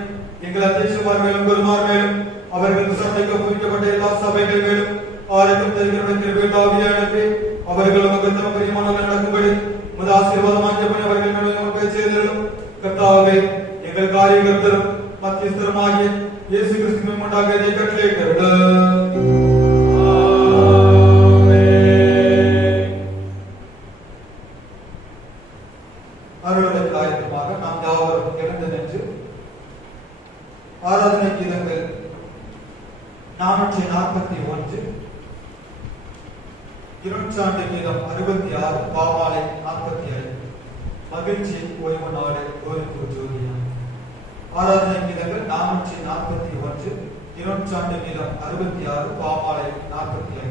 எங்கள் அத்தியட்சமார் மேலும் குருமார் மேலும் அவர்களுக்கு சண்டைக்கு ஒப்புவிக்கப்பட்ட எல்லா சபைகள் மேலும் ஆரோக்கியம் தெரிவிக்கிற அனுப்பி அவர்கள் உமக்கு தம பிரியமானவர்கள் நடக்கும்படி உமது ஆசீர்வாதமாக அவர்கள் மேலும் செய்திருக்கும். கர்த்தாவே, எங்கள் காரியகர்த்தரும் மத்தியஸ்தருமாகிய இயேசு கிறிஸ்துவின் முன்பாக இதை கட்டளையிட்டருளும். அருளுடைய ஆயத்தமாக நாம் யாவரும் எழுந்து நின்று ஆராதனை கீதங்கள் 441, இருநூற்றாண்டு கீதம் 66, பாமாலை 45, மகிழ்ச்சி ஓய்வு நாடு கோரிப்பு ஜோதியா. ஆராதனை கீதங்கள் 441, இருநூற்றாண்டு கீதம் 66, பாமாலை 45.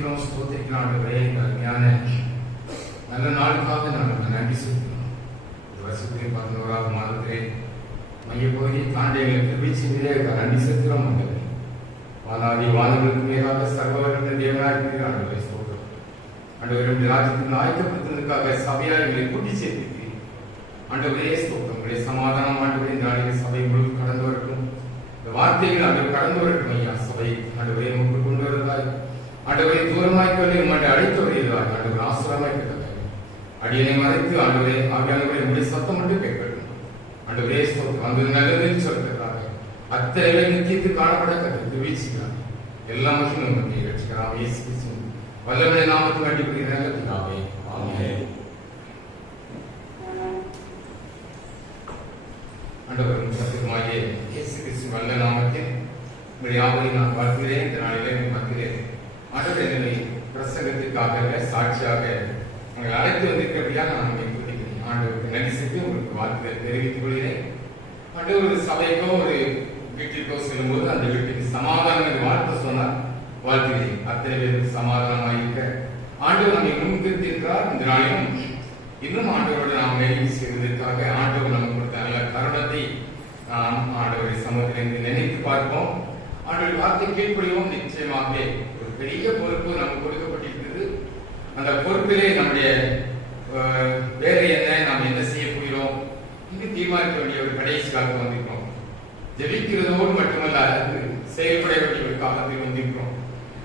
துதிக்கிறோம், ஸ்தோத்திரிக்கிறோம் ஆண்டவரே. இந்த அருமையான நல்ல நாளுக்காக நாங்கள் நன்றி செலுத்துகிறோம். இந்த வருஷத்திலே 11ஆவது மாதத்திலே மையப்பகுதியை தாண்டி எங்களுக்கு திருவிச்சியிலே நன்றி செலுத்துகிறோம் ஆண்டவரே. வானாதி வானங்களுக்கு மேலாக சர்வவல்லமை தேவனாய் இருக்கிற ஆண்டவரே ஸ்தோத்திரம். ஆண்டவரே, ராஜ்யத்தில் ஆயத்தப்படுத்துவதற்காக சபையாய் எங்களை கூட்டி சேர்த்திருக்கிறீர் ஆண்டவரே ஸ்தோத்திரம். உங்களுடைய சமாதானம் ஆண்டவரே இந்த நாளிலே சபை முழுவதும் கடந்து வரட்டும். இந்த வார்த்தைகள் ஆண்டவர் கடந்து வரட்டும் ஐயா. சபை ஆண்டவரே உங்களுக்கு கொண்டு வருவதாய் ஆண்டவரை தூரமாய் கொள்ளி உங்களை அழைத்து வருகிறார். ஆண்டவர் ஆசிரமாய் கேட்டார். அடியனை மறைத்து ஆண்டவரே ஆகியானவரை உடைய சத்தம் மட்டும் கேட்கட்டும். ஆண்டவரே ஸ்தோத்திரம். வந்தது நல்லதுன்னு சொல்கிறாங்க. அத்தனை நித்தியத்து காணப்பட கற்று வீழ்ச்சிக்கிறார். எல்லா மகிழும் உங்களுக்கு ரட்சிக்கிறார். இயேசு கிறிஸ்து வல்லமை நாமத்தில் கண்டிப்பாக பிதாவே ஆமென். ஆண்டவரின் சத்தியமாகிய இயேசு கிறிஸ்து வல்ல நாமத்தில் உங்கள் யாவரையும் நான் வாழ்கிறேன். இந்த நாளிலே மத்தியிலே ஆண்டவர் என்னை பிரசங்கத்திற்காக சாட்சியாக உங்களை அழைத்து வந்திருக்கிறபடியாக நான் உங்களை துதிக்கிறேன். ஆண்டவருக்கு நன்றி செய்து உங்களுக்கு வாழ்த்துக்களை தெரிவித்துக் கொள்கிறேன். ஆண்டவர் ஒரு சபைக்கோ ஒரு வீட்டிற்கோ செல்லும்போது அந்த வீட்டுக்கு சமாதானம் வாழ்த்து சொன்னார். வாழ்த்துகிறேன். அத்தனை பேருக்கு சமாதானமாக இருக்க ஆண்டவர் நம்மை முன்னிறுத்தியிருக்கிறார். இந்த நாளிலும் இன்னும் ஆண்டவரோடு நாம் நெருங்கி செய்வதற்காக ஆண்டவர் நமக்கு கொடுத்த நல்ல கருணத்தை நாம் ஆண்டவரை சமூகத்திலிருந்து நினைத்து பார்ப்போம். ஆண்டவர் வார்த்தை கீழ்ப்படியும். நிச்சயமாக ஒரு பெரிய பொறுப்பு நமக்கு கொடுக்கப்பட்டிருக்கிறது. அந்த பொறுப்பிலே நம்முடைய வேலை என்ன, நாம் என்ன செய்ய போகிறோம் இது தீர்மானிக்க வேண்டிய ஒரு கடைசி காலத்தில் வந்திருக்கிறோம். ஜெபிக்கிறதோடு மட்டுமல்ல, செயல்பட வேண்டிய ஒரு காலத்தில் வந்திருக்கிறோம்.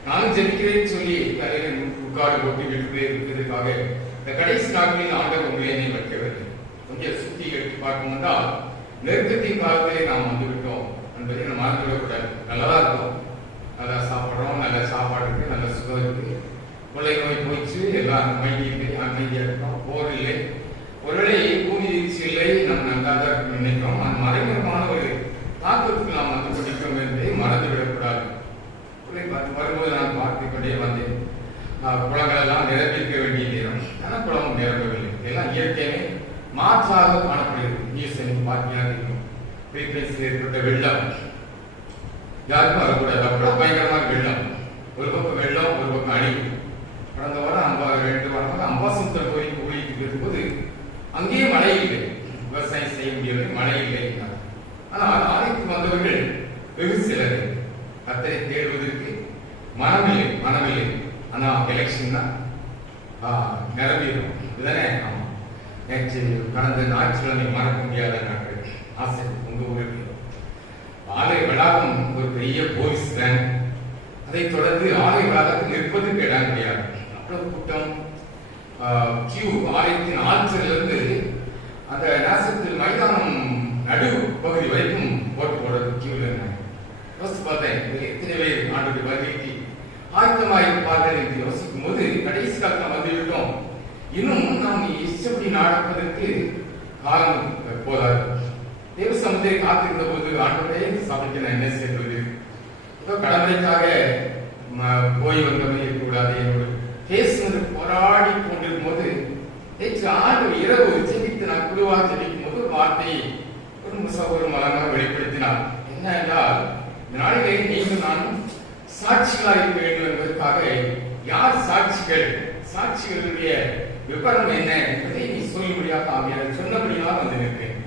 நானும் ஜெபிக்கிறேன்னு சொல்லி தலையில் உட்காடு போட்டு விட்டு இருக்கிறதுக்காக இந்த கடைசி நாட்களில் ஆண்டவர் உங்களை என்னை வைக்க வேண்டும். கொஞ்சம் சுத்தி எடுத்து பார்க்கணும்னா நெருக்கத்தின் காலத்திலே நாம் வந்துவிட்டோம் என்பதை நம்ம மறந்துவிடக்கூடாது. நல்லதா இருக்கும், நல்லா சாப்பிட்றோம், நல்ல சாப்பாடு இருக்கு, நல்ல சுகம் இருக்கு, கொள்ளை நோய் போயிடுச்சு, எல்லாம் அமைதியா இருக்கோம், போர் இல்லை, ஒருவேளை பூமி வீழ்ச்சி இல்லை, நம்ம நல்லா நினைக்கிறோம். அந்த மறைமுகமான ஒரு தாக்கத்துக்கு நாம் வந்து கொண்டிருக்கிறோம் என்பதை மறந்துவிடக்கூடாது. வரும்போது நான் பார்த்து கொண்டே வந்தேன். குளங்கள் எல்லாம் நிரம்பியிருக்க வேண்டிய நேரம், ஆனால் குளமும் நிரம்பவில்லை. எல்லாம் இயற்கையுமே மாற்றாக காணப்படுகிறது. நியூஸ் பார்த்தீங்கன்னா பிலிப்பைன்ஸில் ஏற்பட்ட வெள்ளம் யாருக்கும் வரக்கூடாது. அப்புறம் பயங்கரமாக வெள்ளம், ஒரு பக்கம் வெள்ளம், ஒரு பக்கம் அழிவு. கடந்த வாரம் 2 வாரமாக அம்பாசமுத்திரம் கோயில் ஊழிக்கு இருக்கும்போது அங்கேயே மழை இல்லை, விவசாயம் செய்ய முடியவில்லை, மழை இல்லை. ஆனால் ஆலயத்துக்கு வந்தவர்கள் வெகு சிலர் கத்தரை தேடுவதற்கு மனமில்லை. ஆனா எலெக்ஷன் தான் நிரம்பிடும். இதுதானே நேற்று கடந்த ஞாயிற்றுக்கிழமை மறக்க முடியாத நாட்கள். ஆசை உங்க ஊருக்கு ஆலய வளாகம் ஒரு பெரிய போலீஸ் வேன், அதை தொடர்ந்து ஆலய வளாகத்தில் நிற்பதற்கு இடம் கிடையாது. அவ்வளவு கூட்டம், கியூ ஆலயத்தின் ஆற்றலிருந்து அந்த நேசத்தில் மைதானம் நடு பகுதி வரைக்கும் போட்டு போடுறது கியூல இருந்தாங்க. யோசிச்சு பார்த்தேன், எத்தனை பேர் ஆண்டு வருகைக்கு ஆயத்தமாயிருப்பார்கள் என்று யோசிக்கும் போது கடைசி காலத்தில் வந்துவிட்டோம். இன்னும் நாம் இஷ்டப்படி நடப்பதற்கு காலம் போதாது. தேவ சமுதிரை காத்திருந்த போது ஆண்டவரே சபைக்கு நான் என்ன செய்வது, ஏதோ கடமைக்காக போய் வந்தவங்க இருக்கக்கூடாது என்னோடு பேசுவது போராடி கொண்டிருக்கும் போது நேற்று ஆண்டு இரவு ஜெபித்து நான் குழுவாக ஜெபிக்கும் போது ஒரு வார்த்தையை ஒரு மலமாக வெளிப்படுத்தினார். என்ன என்றால், இந்த நாளிலே நீங்கள் நானும் சாட்சிகளாக இருக்க வேண்டும் என்பதற்காக யார் சாட்சிகள், சாட்சிகளுடைய விபரம் என்ன என்பதை நீ சொல்லும்படியாக ஆவியார் சொன்னபடியாக வந்து நிற்பேன்.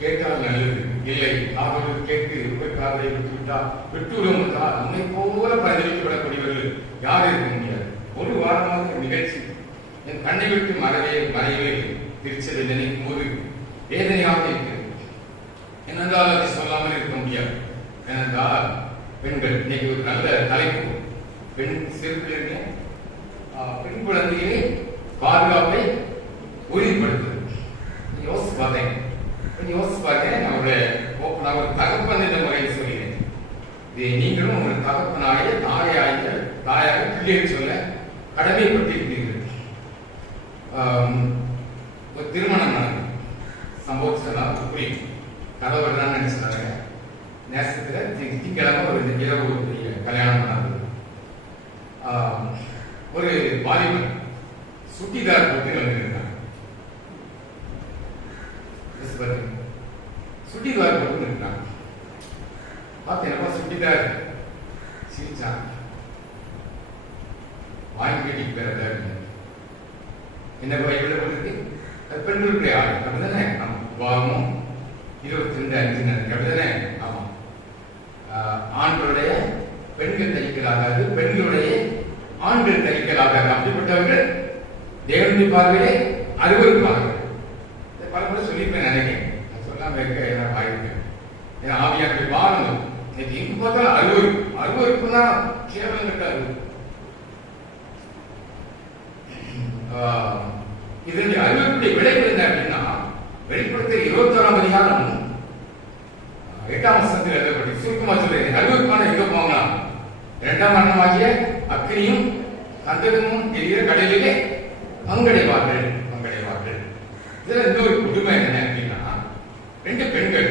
கேட்டால் நல்லது, இல்லை அவர்கள் கேட்டு உபக்காரரை விட்டுவிடும் என்றால் உன்னை போல பரிந்துரைக்கப்படக்கூடியவர்கள் யாரும் இருக்க முடியாது. ஒரு வாரமாக நிகழ்ச்சி என் கண்ணை விட்டு மறையவே திருச்சதை நினைக்கும் போது வேதனையாக இருக்கிறது. ஏனென்றால் அதை சொல்லாமல் இருக்க முடியாது. ஏனென்றால் பெண்கள் இன்னைக்கு ஒரு நல்ல தலைப்பு, பெண் சிறு பிள்ளைங்க பெண் குழந்தையை பாதுகாப்பை உறுதிப்படுத்துது. யோசிச்சு பார்த்தேன். நான் ஒரு தகப்பன் என்ற முறையில் சொல்கிறேன். நீங்களும் ஒரு தகப்பனாய தாயாக பிள்ளைகள் சொல்ல கடமைப்பட்டிருக்கிறீர்கள். ஒரு திருமணம் நடந்தது, சம்பவம் புரியும், கதவர் தான் நினைச்சாங்க. நேசத்துல திங்கக்கிழமை ஒரு இரவு கல்யாணம் நடந்தது. ஒரு வாலிபன் சுட்டிதார் போட்டு வந்திருந்தாங்க. சுட்டிதார் போட்டு இருந்தாங்க. பார்த்தேன் சுட்டிதார் சிரிச்சான். ஆண்களுக்கு பிறந்த என்ன பைபிள் இருக்கு? பெண்களுடைய ஆள் அப்படிதானே? வாகமும் 22:5 நினைக்கிறேன் அப்படிதானே? ஆமா. ஆண்களுடைய பெண்கள் தைக்கலாகாது, பெண்களுடைய ஆண்கள் தைக்கலாகாது. அப்படிப்பட்டவர்கள் தேவனுடைய பார்வையிலே அருவருப்பார்கள். பல முறை சொல்லியிருப்பேன் நினைக்கிறேன். சொல்லாம இருக்க என்ன வாய்ப்பு? ஏன்னா ஆவியாக்கள் வாருங்கள். இன்னைக்கு எங்க பார்த்தாலும் அருவருப்பு. அருவருப்புனா கேவலம் கட்ட அருவருப்பு. இதனுடைய அறிவிப்புடைய விளைவு என்ன அப்படின்னா, வெளிப்படுத்த 21ஆம் அதிகாரம் 8ஆம் வசனத்தில் எழுதப்பட்டு சுருக்கமா சொல்றேன். அறிவிப்பான எங்க போகலாம்? 2ஆம் மரணமாகிய அக்கினியும் கந்தகமும் எரிகிற கடலிலே பங்கடைவார்கள். இதுல இன்னொரு புதுமை என்ன அப்படின்னா, 2 பெண்கள்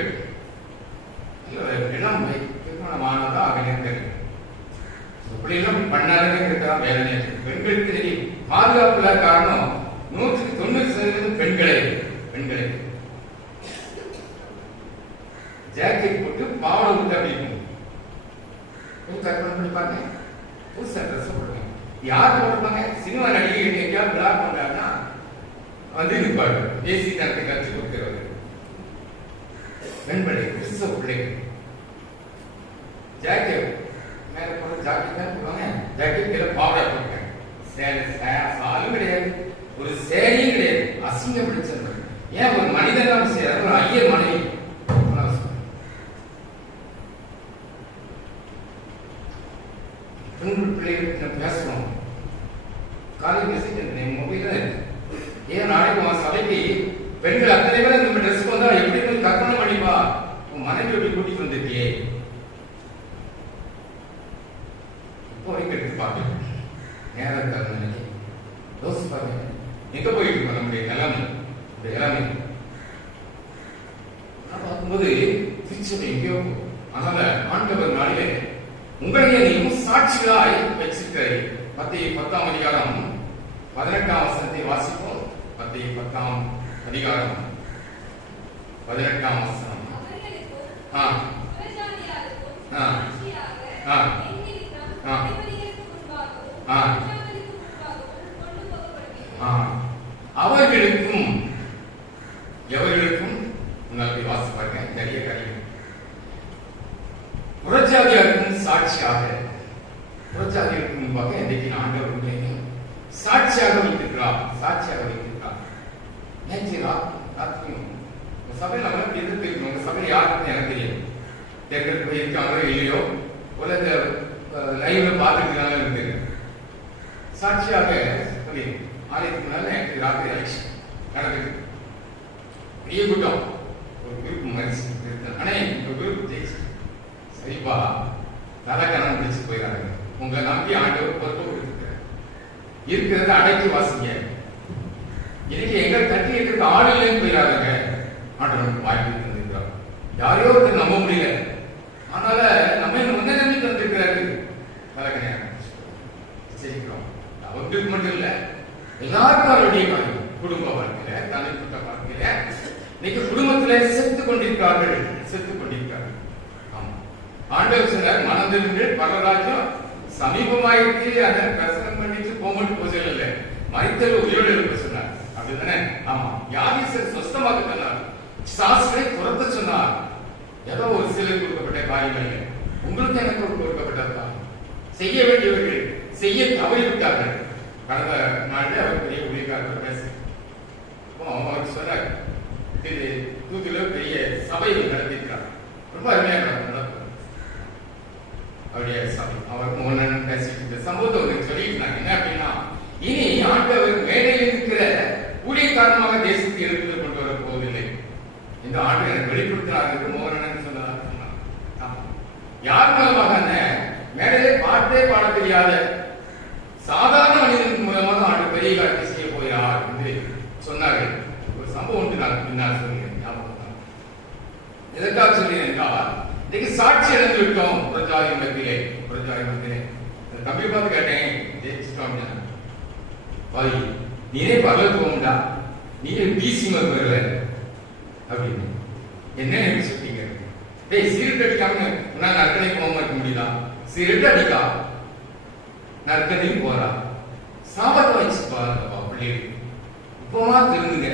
எல்லாம் திருமணமானதா அகநியர்கள் இப்படி எல்லாம் பண்ணாருன்னு இருக்கா வேதனை. பெண்களுக்கு தெரியும் பாதுகாப்புல காரணம் 190% பெண்களை ஜாக்கெட் போட்டு பாவடை விட்டு அப்படி இருக்கும். கற்பனை பண்ணி பாருங்க. புதுசா ட்ரெஸ் போடுங்க. யார் போடுவாங்க? சினிமா நடிகை எங்கேயாவது பிளாக் பண்றாங்கன்னா வந்து இருப்பாரு. ஏசி தனக்கு கற்றுக் கொடுக்கிறவர்கள் பெண்களை கிறிஸ்தவ பிள்ளைகள் ஜாக்கெட் மேல போட ஜாக்கெட் தான் போடுவாங்க. ஜாக்கெட் கீழே பாவடை போடுங்க. சாலும் கிடையாது, ஒரு சேரியும் கிடையாது. அசிங்க பிடிச்சது. ஏன் ஒரு மனிதன் தான் செய்யறாரு? ஒரு ஐயர் மனைவி பெண்கள் பிள்ளைகள் பேசணும். காலையில் மெசேஜ் மொபைல் ஏன் நாளைக்கு சபைக்கு பெண்கள் அத்தனை பேர் நம்ம ட்ரெஸ் வந்தா எப்படி கற்பனை பண்ணிப்பா? உன் மனைவி எப்படி கூட்டிட்டு வந்திருக்கியே? இப்போ வரைக்கும் எடுத்து பார்க்க நேரம் தரணும். யோசிச்சு பாருங்க, எங்க போயிட்டு இருக்கோம் நம்முடைய நிலைமை பார்க்கும்போது திருச்சபை எங்கேயோ. அதனால ஆண்டவர் நாளிலே உங்களையே நீயும் சாட்சிகளாய் வச்சிருக்கிறேன். மத்திய 10ஆம் அதிகாரம் 18ஆம் வசனத்தை வாசிப்போம். மத்திய 10ஆம் அதிகாரம் 18ஆம் வசனம். அவர்களுக்கும் எவர்களுக்கும் உங்களுக்கு வாசிப்பாங்க நிறைய காரியம். புறஜாதியாருக்கும் சாட்சியாக, புறஜாதியாருக்கு முன்பாக இன்றைக்கு ஆண்டவர் சாட்சியாக வைத்திருக்கிறார். நேற்று ராத்திரியும் சபையில் அவங்களுக்கு எதிர்த்து உங்க சபையில் யாருக்கும் எனக்கு தெரியும். தேர்தல் போயிருக்காங்களோ இல்லையோ, உலக லைவ்ல பார்த்துருக்காங்க தெரியும். சாட்சியாக ஆலயத்துக்கு முன்னால எனக்கு ராத்திரி ஆயிடுச்சு நடக்குது. பெரிய கூட்டம், ஒரு குரூப் மறிச்சு. ஆனா இந்த குரூப் ஜெயிச்சு சரிப்பா தலைக்கணம் பிடிச்சு போயிடாங்க. உங்களை நம்பி ஆண்டவர் பொறுப்பு கொடுத்துருக்க இருக்கிறத அடைக்கி வாசிங்க. இன்னைக்கு எங்க தட்டி இருக்கிற ஆள் இல்லைன்னு போயிடாதாங்க. ஆண்டவனுக்கு வாய்ப்பு தந்திருக்கிறார். யாரையோ ஒருத்தர் நம்ப முடியல, அதனால நம்ம முன்ன நம்பி தந்திருக்கிறாரு. தலைக்கணையாக சரிக்கிறோம். அவங்களுக்கு மட்டும் இல்ல, எல்லாருக்கும் அவருடைய காரியம். குடும்ப வாழ்க்கையில, தனிப்பட்ட வாழ்க்கையில இன்னைக்கு குடும்பத்தில செத்து கொண்டிருக்கிறார்கள். ஆமா, ஆண்டவர் சொன்னார், மனதிலிருந்து பரராஜ்யம் சமீபமாயிருக்கு. அதை பிரசனம் பண்ணிட்டு போக இல்ல, மறித்தல் உயிரோடு இருக்க சொன்னார். அப்படிதானே? ஆமா, யாதீசர் சொஸ்தமாக சொன்னார், சாஸ்திரை துரத்த சொன்னார். ஏதோ ஒரு சிலர் கொடுக்கப்பட்ட காரியங்கள் உங்களுக்கு எனக்கு கொடுக்கப்பட்டதா செய்ய வேண்டியவர்கள் செய்ய தவறிவிட்டார்கள். கடந்த நாளில் அவர் பெரிய ஊழியக்காரர்கள் பேச அவர் சொன்னார், தூத்துல பெரிய சபையை நடத்திருக்கிறார். ரொம்ப அருமையாக நடக்கும் அவருடைய சபை. அவர் முன்னன் பேசிட்டு சம்பவத்தை ஒரு சொல்லிட்டு என்ன அப்படின்னா, இனி ஆண்டவர் மேடையில் இருக்கிற ஊழியக்காரமாக தேசத்தை எடுத்து கொண்டு வர போவதில்லை. இந்த ஆண்டு எனக்கு வெளிப்படுத்தினார் மோகனன் சொன்னதாக சொன்னார். யார் மூலமாக மேடையிலே பாட்டே பாட தெரியாத சாதாரண மனிதனுக்கு மூலமாக ஆண்டு பெரிய காட்சி செய்ய போகிறார் என்று சொன்னார்கள். ஒரு சம்பவம் ஒன்று நான் பின்னால் சொல்கிறேன். எதற்காக சொல்கிறேன் என்றால், இன்னைக்கு சாட்சி இழந்து விட்டோம். புறஜாதி மத்தியிலே தம்பி பார்த்து கேட்டேன், ஜெயிச்சிட்டோம் பாய், நீனே பகல் போகும்டா, நீங்க பிசி வருவ அப்படின்னு என்ன சொல்லிட்டீங்க? டேய், சீரட் அடிக்காம உன்னால நற்கனை போகாம இருக்க முடியல. சீரட் அடிக்கா நற்கனையும் போறா. சாபத்தை வச்சு பாருங்கப்பா பிள்ளைகள். இப்பமா திருந்துங்க,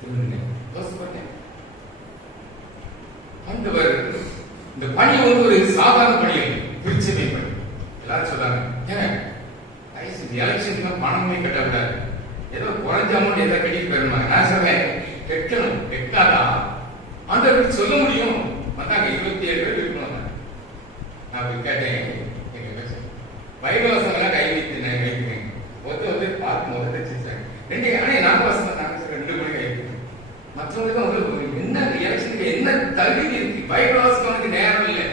திருந்துங்க. ஆண்டவர் இந்த பணி வந்து ஒரு சாதாரண பணி, திருச்சபை பணி. எல்லாரும் சொல்றாங்க, ஏன் எலெக்ஷனுக்கு பணமே கட்டக்கூடாது, ஏதோ குறைஞ்ச அமௌண்ட் எதை கட்டிட்டு போயிருமா. நான் சொல்றேன், கெட்டணும். கெட்டாதான் ஆண்டவருக்கு சொல்ல முடியும். வந்தாங்க 27 பேர் இருக்கணும். நான் போய் கேட்டேன், எங்க பைபிள் வசனம் கை வைத்து வந்து பார்க்கும் போது வச்சிருக்காங்க 2 ஆனா 4 வசனம் நான் 2 மணி கை வைக்கிறேன். மற்றவங்களுக்கு உங்களுக்கு என்ன எலெக்ஷனுக்கு என்ன தகுதி இருக்கு? பைபிள் வசனத்துக்கு நேரம் இல்லை.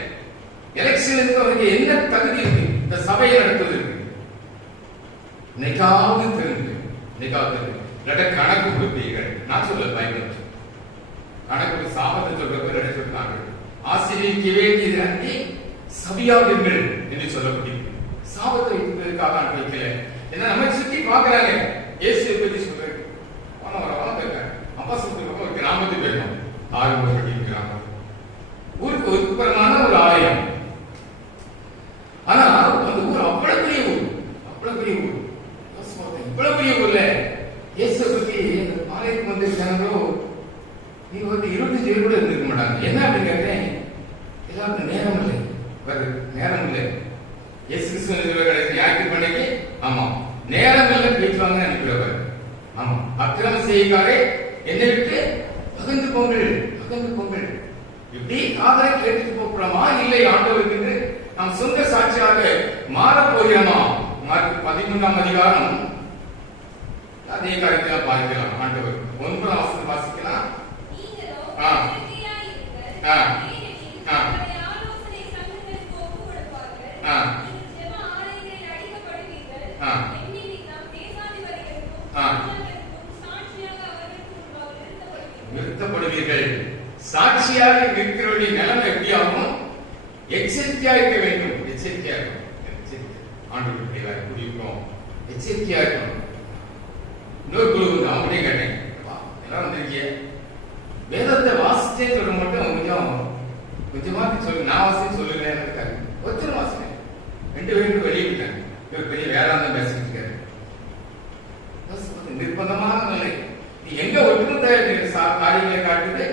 எலெக்ஷனுக்கு அவருக்கு என்ன தகுதி இருக்கு? இந்த சபையை நடத்துவதற்கு இன்னைக்காவது தெரிந்து, இன்னைக்காவது தெரிந்து கணக்கு கொடுப்பீர்கள். நான் சொல்ல பைபிள் கணக்கு சாபத்தை சொல்றப்ப சொல்றாங்க, ஆசிரியருக்கு வேண்டியது அங்கே சபையாவீர்கள் என்று சொல்லக்கூடிய சாபத்தை வைப்பதற்காக வைக்கல. ஏன்னா நம்ம சுற்றி பார்க்கிறாங்க, இயேசுவை பற்றி சொல்றாங்க. அப்பா சொல்றப்ப ஒரு கிராமத்துக்கு போயிருந்தோம், ஆறுபடி கிராமம், ஊருக்கு ஒதுக்குப்புறமான ஒரு ஆலயம். ஆனா அந்த ஊர் அவ்வளவு பெரிய ஊர், அவ்வளவு பெரிய ஊர். இவ்வளவு பெரிய ஊர்ல இயேசு பற்றி அந்த ஆலயத்துக்கு வந்து ஜனங்களோ நீங்க வந்து 25 பேர் கூட இருந்திருக்க மாட்டாங்க. என்ன அப்படின்னு கேட்டேன், எல்லாருக்கும் நேரம் இல்லை, நேரம் இல்லை. இயேசு கிறிஸ்துவ ஞாயிற்றுக்கிழமைக்கு ஆமா நேரம் இல்லை பேசுவாங்க அனுப்பிடுவார். ஆமா அக்கிரம செய்யாரே என்னை விட்டு அகன்று போங்கள், அகன்று போங்கள். இப்படி காதலை கேட்டுட்டு போகிறோமா இல்லை ஆண்டவருக்கு நாம் சொந்த சாட்சியாக மாறப் போகிறோமா? மார்க் 13ஆம் அதிகாரம் அதே காரியத்தை பார்க்கலாம். ஆண்டவர் 9ஆம் வசனம் வாசிக்கலாம். நிறுத்தப்படுவீர்கள். சாட்சியாக இருக்கிறவருடைய நிலைமை எப்படியாகும்? எச்சரிக்கையா இருக்க வேண்டும். எச்சரிக்கையா இருக்கும். ஆண்டவர் குடிக்கிறோம், எச்சரிக்கையா இருக்கணும். இன்னொரு குழு வந்து அவங்களே கேட்டேன், எல்லாம் வந்திருக்கிய வேதத்தை வாசிச்சே சொல்ல மட்டும் கொஞ்சமா சொல்லு, நான் வாசி சொல்லுறேன். ஒருத்தர் வாசினேன், 2 பேரும் வெளியே விட்டாங்க. இவர் பெரிய வேதாந்தம் பேசிட்டு இருக்காரு. நிர்பந்தமான நிலை. நீ எங்க ஒட்டுமொத்த காரியங்களை காட்டுது,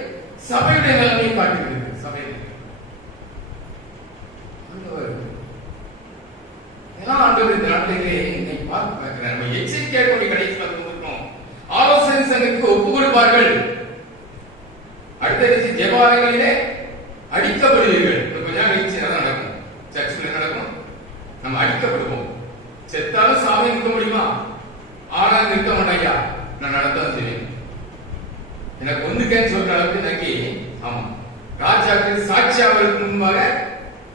சபையுடைய நிலைமையை காட்டுகிறது. சபையில் ஆண்டவர் இந்த நாட்டிலே இன்னைக்கு பார்க்க நம்ம எச்சரிக்கையாக கொண்டு கடைசியில் வந்திருக்கோம். ஆலோசனை சங்கத்துக்கு ஒப்பு கொடுப்பார்கள். அடுத்த ஜெபாலயங்களிலே அடிக்கப்படுவீர்கள். கொஞ்ச நாள் கழிச்சு என்ன நடக்கும்? சர்ச்சில் என்ன நடக்கும்? நம்ம அடிக்கப்படுவோம். செத்தாலும் சாமி நிற்க முடியுமா? ஆனா நிற்க மாட்டாயா, நான் நடத்தான் தெரியும். எனக்கு ஒண்ணுக்கேன்னு சொல்ற அளவுக்கு நக்கி ஆமா ராஜாக்கள் சாட்சியாளருக்கு முன்பாக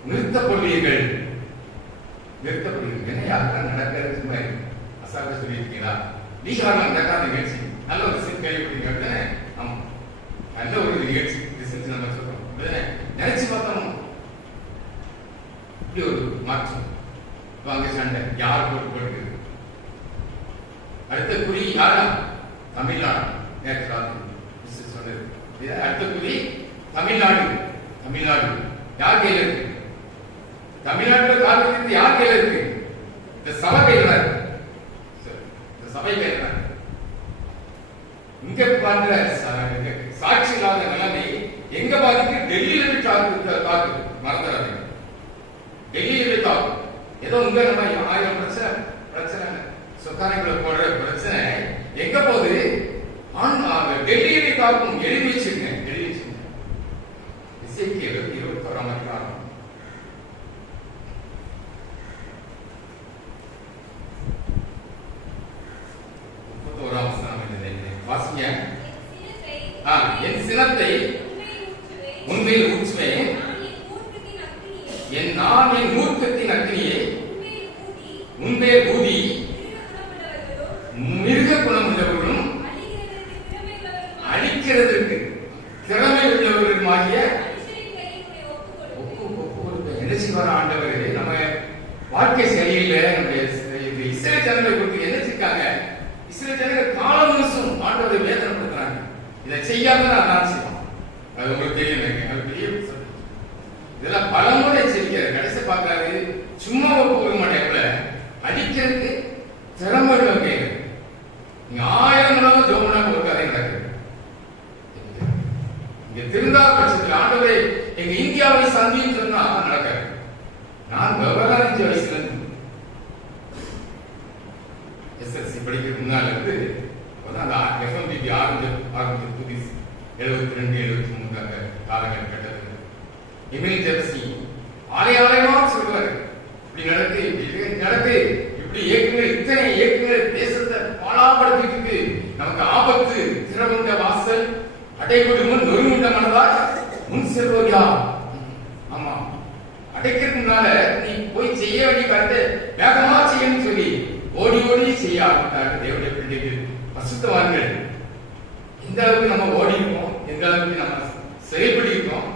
நிறுத்தப்படுவீர்கள். நிறுத்தப்படுவீர்கள். யாருக்கெல்லாம் நடக்கிறது சும்மா அசால்ட்டா சொல்லியிருக்கீங்களா? பீகார்ல நடக்காத நிகழ்ச்சி நல்ல ஒரு கேள்விப்படுறீங்க. ஆமா நல்ல ஒரு நிகழ்ச்சி நம்ம சொல்றோம். நினைச்சு பார்த்தோம் இப்படி ஒரு மாற்றம். அங்க சண்டை யார் போட்டு அடுத்த குறி யாரா? தமிழ்நாடு. நேற்று சொன்னது அடுத்த குறி தமிழ்நாடு. தமிழ்நாடு யார் கையில இருக்கு? தமிழ்நாட்டுல காலத்துக்கு யார் கையில இருக்கு? இந்த சபை கையில இருக்கு. இந்த சபை கையில இருக்கு. இங்க பாருங்க, சாட்சி இல்லாத நிலைமை எங்க பாதிக்கு? டெல்லியில போய் தாக்கு. மறந்துடாதீங்க, டெல்லியில போய் தாக்கு. ஏதோ உங்க நம்ம 1000 பிரச்சனை சொத்தானைக்குள்ள போடுற பிரச்சனை எங்க போகுது? டெல்லியில தாக்கும். எழுதி வச்சுங்க, எழுதி வச்சுங்க. இசைக்கியல் 21ஆம் அதிகாரம் 31ஆம் வசனம் வாசிங்க. என் சினத்தை உன்மேல் ஊற்றுவேன், நான் என் மூர்க்கத்தின் அக்னியை உன்மேல் ஊதி மிருக குணமுள்ளவர்களும் அழிக்கிறதற்கு திறமை உள்ளவர்களுமாகிய என்ன செய்வார ஆண்டவர்? நம்ம வாழ்க்கை சரியில்லை. நம்முடைய இஸ்ரேல் ஜனங்களை கொடுத்து என்ன செஞ்சாங்க? இஸ்ரேல் ஜனங்கள் காலம் முழுசும் ஆண்டவரை வேதனைப்படுத்துறாங்க. இதை செய்யாம நான் செய்வோம். அது உங்களுக்கு தெரியும். அது பெரிய இதெல்லாம் பல முறை எச்சரிக்கிறார். கடைசி பார்க்காது சும்மா ஒப்பு கொடுக்க மாட்டேன். அடிக்கிறதுக்கு போயிடுவாங்க. நீங்க 1000 நாளும் ஜெபம் பண்ணாம ஒரு கதை நடக்குது. இங்க திருந்தாத பட்சத்தில் ஆண்டவரே எங்க இந்தியாவை சந்தின்னு சொன்னா நடக்காது. நான் விவகாரம் 5 வயசுல இருந்து SSC படிக்கிறதுக்கு முன்னால இருந்து அந்த FMBB ஆரம்பிச்ச புதுசு 72 73 காலகட்டத்தில் எமில் ஜெர்சி ஆலயமா சொல்லுவாரு, இப்படி நடக்கு இப்படி நடக்கு, இப்படி இயக்குங்கள், இத்தனை இயக்குங்கள் தேசத்தை பாழாப்படுத்திட்டு இருக்கு, நமக்கு ஆபத்து, திறமுண்ட வாசல் அடைபடு முன் நொறுமுண்ட மனதால் முன் செல்வோரியா. ஆமா, அடைக்கிறதுனால நீ போய் செய்ய வேண்டிய கருத்தை வேகமா செய்யணும்னு சொல்லி ஓடி ஓடி செய்ய ஆரம்பித்தார்கள் தேவனுடைய பிள்ளைகள் பசுத்தவான்கள். எந்த அளவுக்கு நம்ம ஓடி இருக்கோம், எந்த அளவுக்கு நம்ம செயல்படி இருக்கோம்.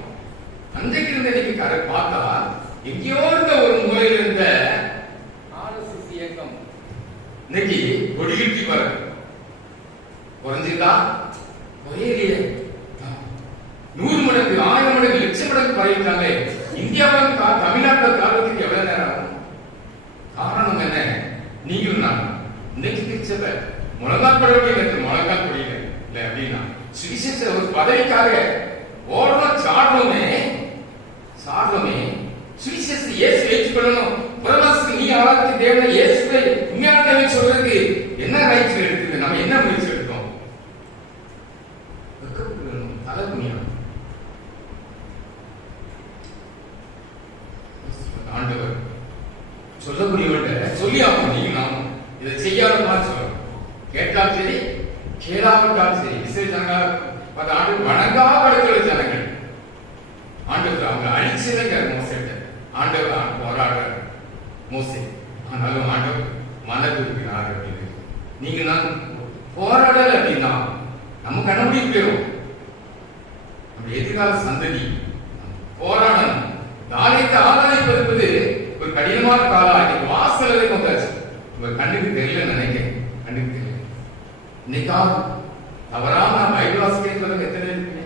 அன்றைக்கு இருந்த இன்னைக்கு பார்த்தா எங்கேயோ இருந்த ஒரு மூலையில் இருந்த RSS இயக்கம் இன்னைக்கு ஒடிகிட்டி வர குறைஞ்சிருக்கா? குறையிலேயே 100 மடங்கு 1000 மடங்கு லட்சம் மடங்கு பரவிட்டாங்க. இந்தியாவில் தமிழ்நாட்டில் காலத்துக்கு எவ்வளவு நேரம் ஆகும்? காரணம் என்ன? நீங்களும் நான் இன்னைக்கு திருச்சபை முழங்கால் படவில்லை, முழங்கால் படியில இல்ல அப்படின்னா சுவிசேஷ ஒரு பதவிக்காக ஓடணும், சாடுறோமே சுவிசேஷ இயேசு ஏற்றுக்கொள்ளணும். புறவாசிக்கு நீ ஆளாக்கு தேவனை இயேசுவை உண்மையான சொல்றதுக்கு என்ன ரைட்ஸ் எடுக்குது? நம்ம என்ன முயற்சி எடுத்தோம்? தலை புண்ணியம். ஆண்டவர் சொல்லக்கூடியவர்கிட்ட சொல்லி ஆகணும். நீங்க நாமும் இதை செய்யாத சொல்லணும். கேட்டாலும் சரி கேளாவிட்டாலும் சரி. இஸ்ரேல் ஜனங்கள் ஆண்டு வணங்கா படுக்கிற ஜனங்கள் ஆண்டவர் அவங்க அழிச்சதுங்க மோசேட்ட. ஆண்டவர் போராடுற மோசே, ஆனாலும் ஆண்டவர் மனது இருக்கிறார் அப்படின்னு. நீங்க நான் போராடல அப்படின்னா நம்ம கண்டுபிடி போயிடும். நம்ம எதிர்கால சந்ததி போராடணும். நாளைக்கு ஆராய்ப்பது என்பது ஒரு கடினமான காலம். வாசல் வரைக்கும் வந்தாச்சு. உங்க கண்ணுக்கு தெரியல நினைக்கிறேன், கண்ணுக்கு தெரியல. இன்னைக்கா தவறாம நான் பைபிள் வாசிக்கிறேன் சொல்லுங்க. எத்தனை இருக்கீங்க?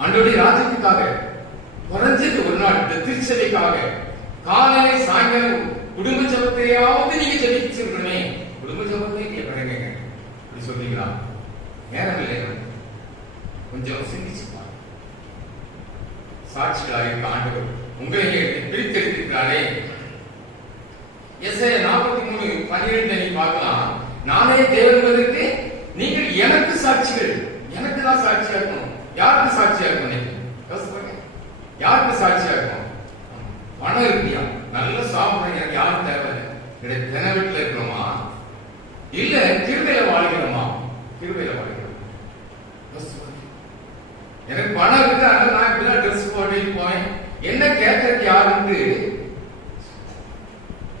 ஆண்டவருடைய ராஜ்யத்துக்காக குறைஞ்சது ஒரு நாள் இந்த திருச்சபைக்காக காலையில சாயங்காலம் குடும்ப ஜபத்தையாவது நீங்க ஜபிச்சிருக்கணுமே. குடும்ப ஜபத்தை கேட்கறீங்க அப்படி சொல்றீங்களா? நேரம் இல்லை. கொஞ்சம் சிந்திச்சு பாருங்க. சாட்சிகளாக இருக்க ஆண்டவர் உங்களை பிரித்தெடுத்திருக்கிறாரே. எஸ்ஐயா 43:12 நீ பார்க்கலாம். நானே தேவன் என்பதற்கு நீங்கள் எனக்கு சாட்சிகள். எனக்கு தான் சாட்சியா இருக்கணும். யாருக்கு சாட்சியா இருக்கணும்? யாருக்கு சாட்சியா இருக்கணும்? பணம் இருக்கியா, நல்ல சாப்பிடுறீங்க, எனக்கு யாரும் தேவை தின வீட்டுல இருக்கிறோமா? இல்ல கிருபையில வாழ்கிறோமா? கிருபையில வாழ்கிறோம். எனக்கு பணம் இருக்கு, அதனால நான் இப்படிதான் ட்ரெஸ் போட்டு போவேன். என்ன கேட்கறதுக்கு யாருக்கு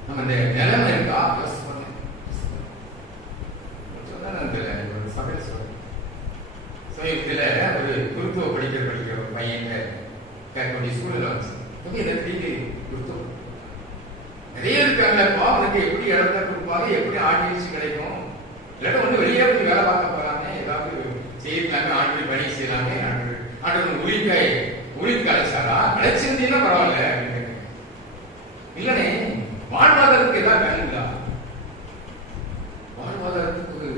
நம்ம இந்த நிலைமை இருக்கா? சமீபத்தில் ஒரு குருத்துவ படிக்கிற ஒரு பையன் கேட்கக்கூடிய சூழ்நிலை வந்துச்சு. குருத்துவம் நிறைய இருக்காங்கப்பா, உனக்கு எப்படி இடத்த கொடுப்பாங்க, எப்படி ஆடியன்ஸ் கிடைக்கும், இல்லாட்ட ஒண்ணு வெளியே வந்து வேலை பார்க்க போறாங்க, ஏதாவது செய்யலாங்க, ஆண்டு பணி செய்யலாங்க, ஆண்டு உளிக்காய் அழைச்சாரா? அழைச்சிருந்தீங்கன்னா பரவாயில்ல அப்படின்னு. இல்லனே வாழ்வாதாரத்துக்கு ஏதாவது வேணுங்களா? வாழ்வாதாரத்துக்கு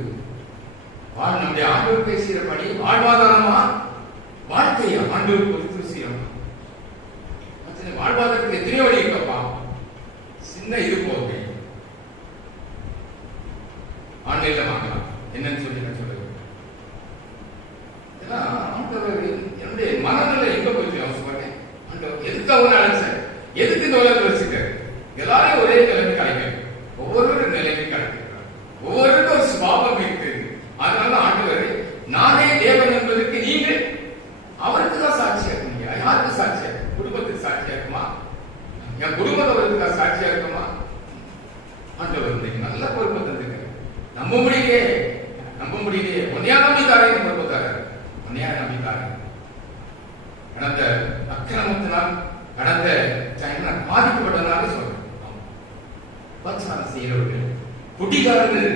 நம்முடைய ஆண்டவர் பேசுகிறபடி வாழ்வாதாரமா வாழ்க்கையா ஆண்டவர் பொறுத்து செய்யணும். வாழ்வாதாரத்துக்கு எத்தனையோ வழி இருக்கப்பா. சின்ன இது போகுது, ஆன்லைன்ல வாங்கலாம். என்னன்னு சொல்லி நான் சொல்றேன். ஆண்டவர் என்னுடைய மனநிலை எங்க போயிட்டு அவசரம் ஆண்டவர் எதுக்கு அவன் அழைச்சார், எதுக்கு இந்த உலகத்தில் வச்சுட்டாரு? எல்லாரையும் ஒரே நிலைமை கிடைக்கும், ஒவ்வொரு நிலைமை கிடைக்கிறார், ஒவ்வொருக்கும் ஒரு சுபாவம் இருக்கு. அதனால ஆண்டவர் நானே தேவன் என்பதற்கு நீங்கள் அவருக்கு தான் சாட்சியா இருக்கீங்க. யாருக்கு சாட்சியா? குடும்பத்துக்கு சாட்சியா இருக்குமா? என் குடும்பத்தவருக்கு சாட்சியா இருக்குமா? ஆண்டவர் நல்ல பொறுப்பை தந்துங்க. நம்ப முடியலையே உன்னையா நம்பித்தாரே பொறுப்பத்தாரு, உன்னையா நம்பித்தாரு. கடந்த அக்கிரமத்தினால் கடந்த பாதிக்கப்பட்டதுனால சொல்றேன். உபச்சாரம் செய்யறவர்கள் குடிகாரர்கள்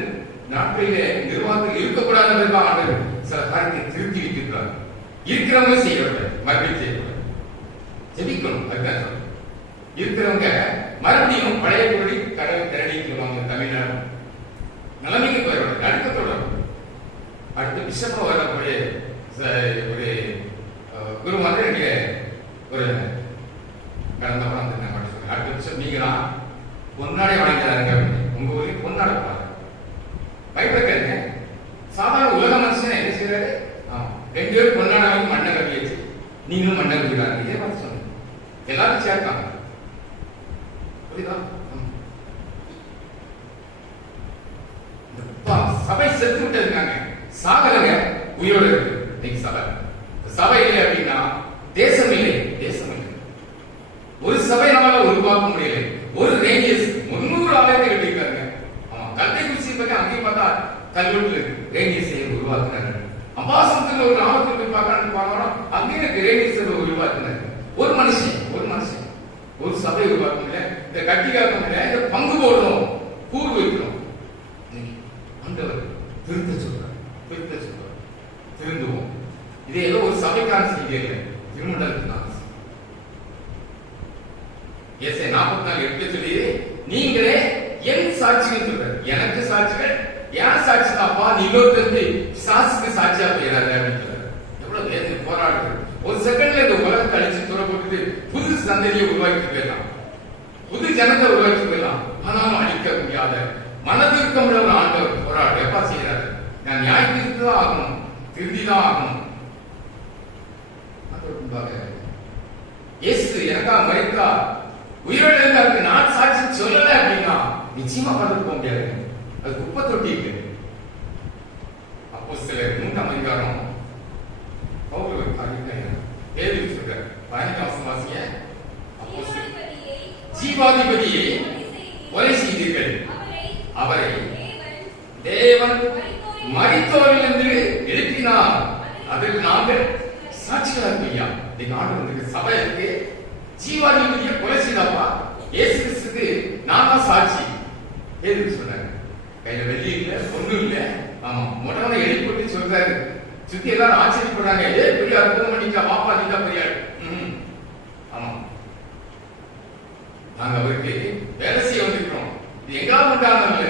நாட்களிலே நிர்வாகத்தில் இருக்கக்கூடாதவர்கள் ஆண்டவர் சில காரியத்தை திருத்தி வைக்கிறார். இருக்கிறவங்க செய்யறவர்கள் மறுபடியும் செய்யக்கூடாது, ஜெபிக்கணும். அதுதான் இருக்கிறவங்க மறுபடியும் பழைய பொருளை கடவுள் திரடிக்குவாங்க. அப்படின்னா பொன்னாடை வாங்கிக்கிறாங்க அப்படின்னு. உங்க ஊர்லயும் பொன்னாடை பைபிள் கேளுங்க. சாதாரண உலக மனுஷன் என்ன செய்யறாரு? 2 பேரும் பொன்னாடை வாங்கி மண்ணை கட்டியாச்சு, நீங்களும் மண்ணை கட்டிக்கிறாங்க. இதே மாதிரி சொன்ன எல்லாரும் சேர்த்தாங்க. புரியுதா? சபை செத்து விட்டு இருக்காங்க, சாகலங்க, உயிரோடு இருக்கு. இன்னைக்கு சபை இல்லை அப்படின்னா தேசம் இல்லை, தேசம் இல்லை. ஒரு சபையினால உருவாக்க முடியல. ஒரு ரேடியஸ் 300 ஆலயத்தை கட்டிருக்காங்க. கல்லை குறிச்சி பத்தி அங்கேயும் பார்த்தா கல்வெட்டு ரேடியஸை உருவாக்குறாங்க. அம்பாசனத்துல ஒரு நாமத்தில் போய் பார்க்கணும், அங்கேயும் ரேடியஸை உருவாக்குறாங்க. ஒரு மனுஷன் ஒரு சபை உருவாக்க முடியல. இந்த கட்டி காக்க முடியல. இந்த பங்கு போடணும், கூறு வைக்கணும். ஆண்டவர் திருத்த சொல்றார், திருந்துவோம். இதே ஏதோ ஒரு சபைக்கான செய்தி இல்லை, திருமண்டலத்துக்கு தான். ஏசாயா 44:8 சொல்லி, நீங்களே என் சாட்சிகள் சொல்ற, எனக்கு சாட்சிகள், என் சாட்சி தான்ப்பா, நீ இன்னொருத்தருக்கு சாட்சிக்கு சாட்சியா போயிடாத அப்படின்னு சொல்ற. எவ்வளவு வேதனை போராடுது. ஒரு செகண்ட்ல இந்த உலகத்தை அழிச்சு தூர போட்டுட்டு புது சந்ததியை உருவாக்கி போயிடலாம், புது ஜனத்தை உருவாக்கி போயிடலாம். ஆனாலும் அழிக்க முடியாத மனதிற்க உள்ள ஆண்டவர் போராடு எப்பா செய்யறாரு. நான் நியாயத்திற்கு தான் ஆகணும், திருதிதான் ஆகணும். இயேசு எனக்காக மரித்தா உயிரோடு இருக்காருக்கு, நான் சாட்சி சொல்லல அப்படின்னா நிச்சயமா பறந்து போக முடியாது. அது குப்பை தொட்டி இருக்கு. அப்போஸ்தலர் 3ஆம் அதிகாரம் பவுல் ஒரு காரியம் பேதுரு சொல்றார். 15ஆம் வாசிங்க. அப்போஸ்தலர் ஜீவாதிபதியை கொலை செய்தீர்கள், அவரை தேவன் மரித்தோரிலிருந்து எழுப்பினார், அதற்கு நாங்கள் சாட்சிகளாக ஐயா. ஆண்டவருக்கு சபை இருக்கு, ஜீவாதிபதியை கொலை செய்தாப்பா, இயேசு கிறிஸ்துக்கு நான் தான் சாட்சி. எதுக்கு சொன்னாங்க? கையில வெள்ளி இல்ல, பொண்ணு இல்ல. ஆமா, மொட்டவனை எழுப்பி சொல்றாரு. சுத்தி எல்லாரும் ஆச்சரியப்படுறாங்க. பெரிய அற்புதம் பண்ணிட்டா, பாப்பா நீ தான் பெரிய. ஆமா, நாங்க அவருக்கு வேலை செய்ய வந்திருக்கிறோம். இது எங்காவது உண்டானது.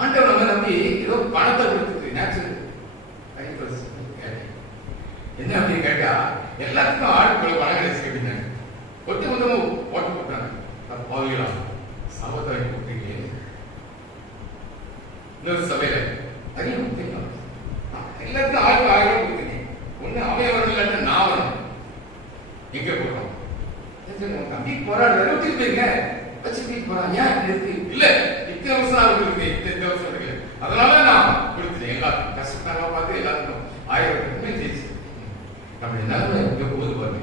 ஆண்டவர் நம்ம நம்பி ஏதோ பணத்தை கொடுத்துட்டு நேச்சுரல் என்ன அப்படின்னு கேட்டா, எல்லாத்துக்கும் ஆளுக்குள்ள பணம் கிடைச்சு கேட்டீங்க. ஒட்டு மொத்தமும் ஓட்டு போட்டாங்க. பாவிகளா சபத்தை வாங்கி கொடுத்தீங்க. இன்னொரு சபையில நிறைய கொடுத்தீங்க. எல்லாத்துக்கும் ஆளுக்கு 1000 கொடுத்தீங்க. ஒண்ணு அவன் வரணும், இல்லாட்ட நான் வரணும். எங்க போறோம்? தம்பி போராடுற வச்சுட்டு போறாங்க. இல்ல, இத்தனை வருஷம் அவங்களுக்கு இத்தனை வருஷம் இருக்கு, அதனால நான் கொடுத்துட்டேன். எல்லாருக்கும் கஷ்டத்தாங்க பார்த்து எல்லாருக்கும் 1000 ஜெயிச்சு. நம்ம நிலைமை எங்க போகுது பாருங்க.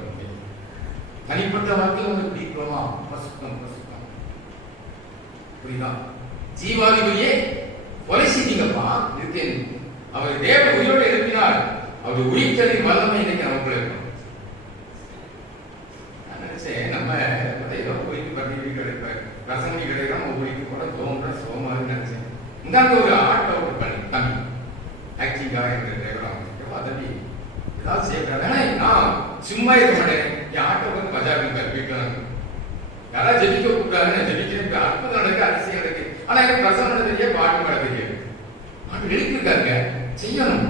தனிப்பட்ட வாழ்க்கையில் வந்து பிடிக்கிறோமா? பசுத்தம். புரியுதா? ஜீவாதிபதியே கொலை செய்தீங்கப்பா, இருக்கேன். அவர் தேவ உயிரோடு எழுப்பினார். அவர் உயிர்த்தலின் வல்லமை இன்னைக்கு நமக்குள்ள இருக்கும். நான் நினைச்சேன், நம்ம ஏதோ உயிருக்கு பட்டி கிடைப்பேன், ரசமணி கிடைக்கிறோம், உயிருக்கு கூட தோன்ற சோமான்னு நினைச்சேன். இந்தாண்டு ஒரு ஆட்டோ பண்ணி தம்பி ஆக்டிங்காக என்ற டிரைவராக தம்பி ஏதாவது செய்யறாங்க. நான் சும்மா இருக்க மாட்டேன். என் ஆட்டோ வந்து பஜார் வீட்டு யாராவது ஜெபிக்க கூப்பிட்டாருன்னு ஜெபிக்க அற்புதம் நடக்கு, அதிசயம் நடக்கு. ஆனா எனக்கு பிரசவம் நடந்தே பாட்டு பாட தெரியாது. ஆண்டு எழுப்பிருக்காங்க, செய்யணும்.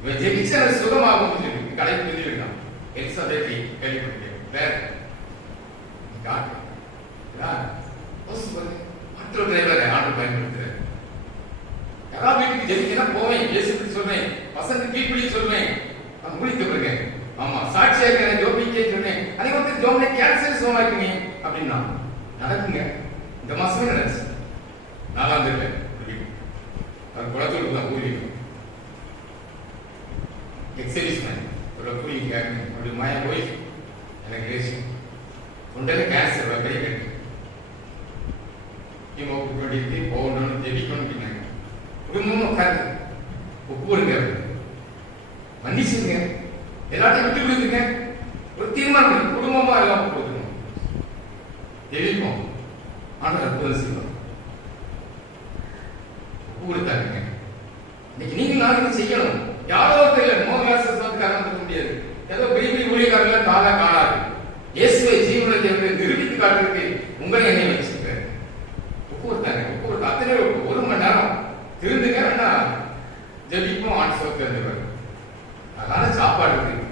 இவன் ஜெபிச்ச சுகமாகும் கடைக்கு புரிஞ்சுக்கிட்டான். எலிசபெத் கேள்விப்பட்டேன். வேற மற்றொரு டிரைவர் ஆண்டு பயன்படுத்துறேன். யாராவது வீட்டுக்கு ஜெபிக்கனா போவேன், இயேசுக்கு சொல்றேன், பசங்க கீழ்படி சொல்றேன், முடிக்க இருக்கேன். ஆமா, சாட்சியா இருக்கேன், ஜோபிக்கே சொன்னேன். அன்னைக்கு வந்து ஜோபினை கேன்சர் சோமாக்குங்க அப்படின்னா நடக்குங்க. இந்த மாசமே நடந்துச்சு. 4ஆம் தேதி அது குளத்தூருக்கு தான் கூலி எக்ஸிபிஷன் கூலி கேட்கணும். அப்படி மாயா போய் எனக்கு லேசு தொண்டையில கேன்சர் பெரிய கட்டி இவங்க போகணும்னு ஜெபிக்கணும் அப்படின்னாங்க. குடும்பமும் உட்காந்து ஒப்புருங்க, மன்னிச்சுங்க, எல்லாத்தையும் விட்டு கொடுத்துங்க. ஒரு தீர்மானம் குடும்பமா எல்லாம் கொடுக்கணும், ஜெபிப்போம். ஆனால் அற்புதம் செய்வோம். ஒப்பு கொடுத்தாங்க. இன்னைக்கு நீங்க நாளைக்கு செய்யணும். யாரோ தெரியல, மோகராசத்துக்காரன் இருக்க முடியாது. ஏதோ பெரிய பெரிய ஊழியக்காரர்கள் காலா காணாது. இயேசுவை ஜீவனை நிரூபித்து காட்டுறதுக்கு உங்களை என்னை வச்சிருக்காரு. ஒப்பு கொடுத்தாங்க. ஒப்பு கொடுத்த அத்தனை 1 மணி நேரம் திருந்துங்க, வேணா ஜெபிப்போம். ஆண்டு சோத்து இருந்தவர் அதனால சாப்பாடு இருக்கு.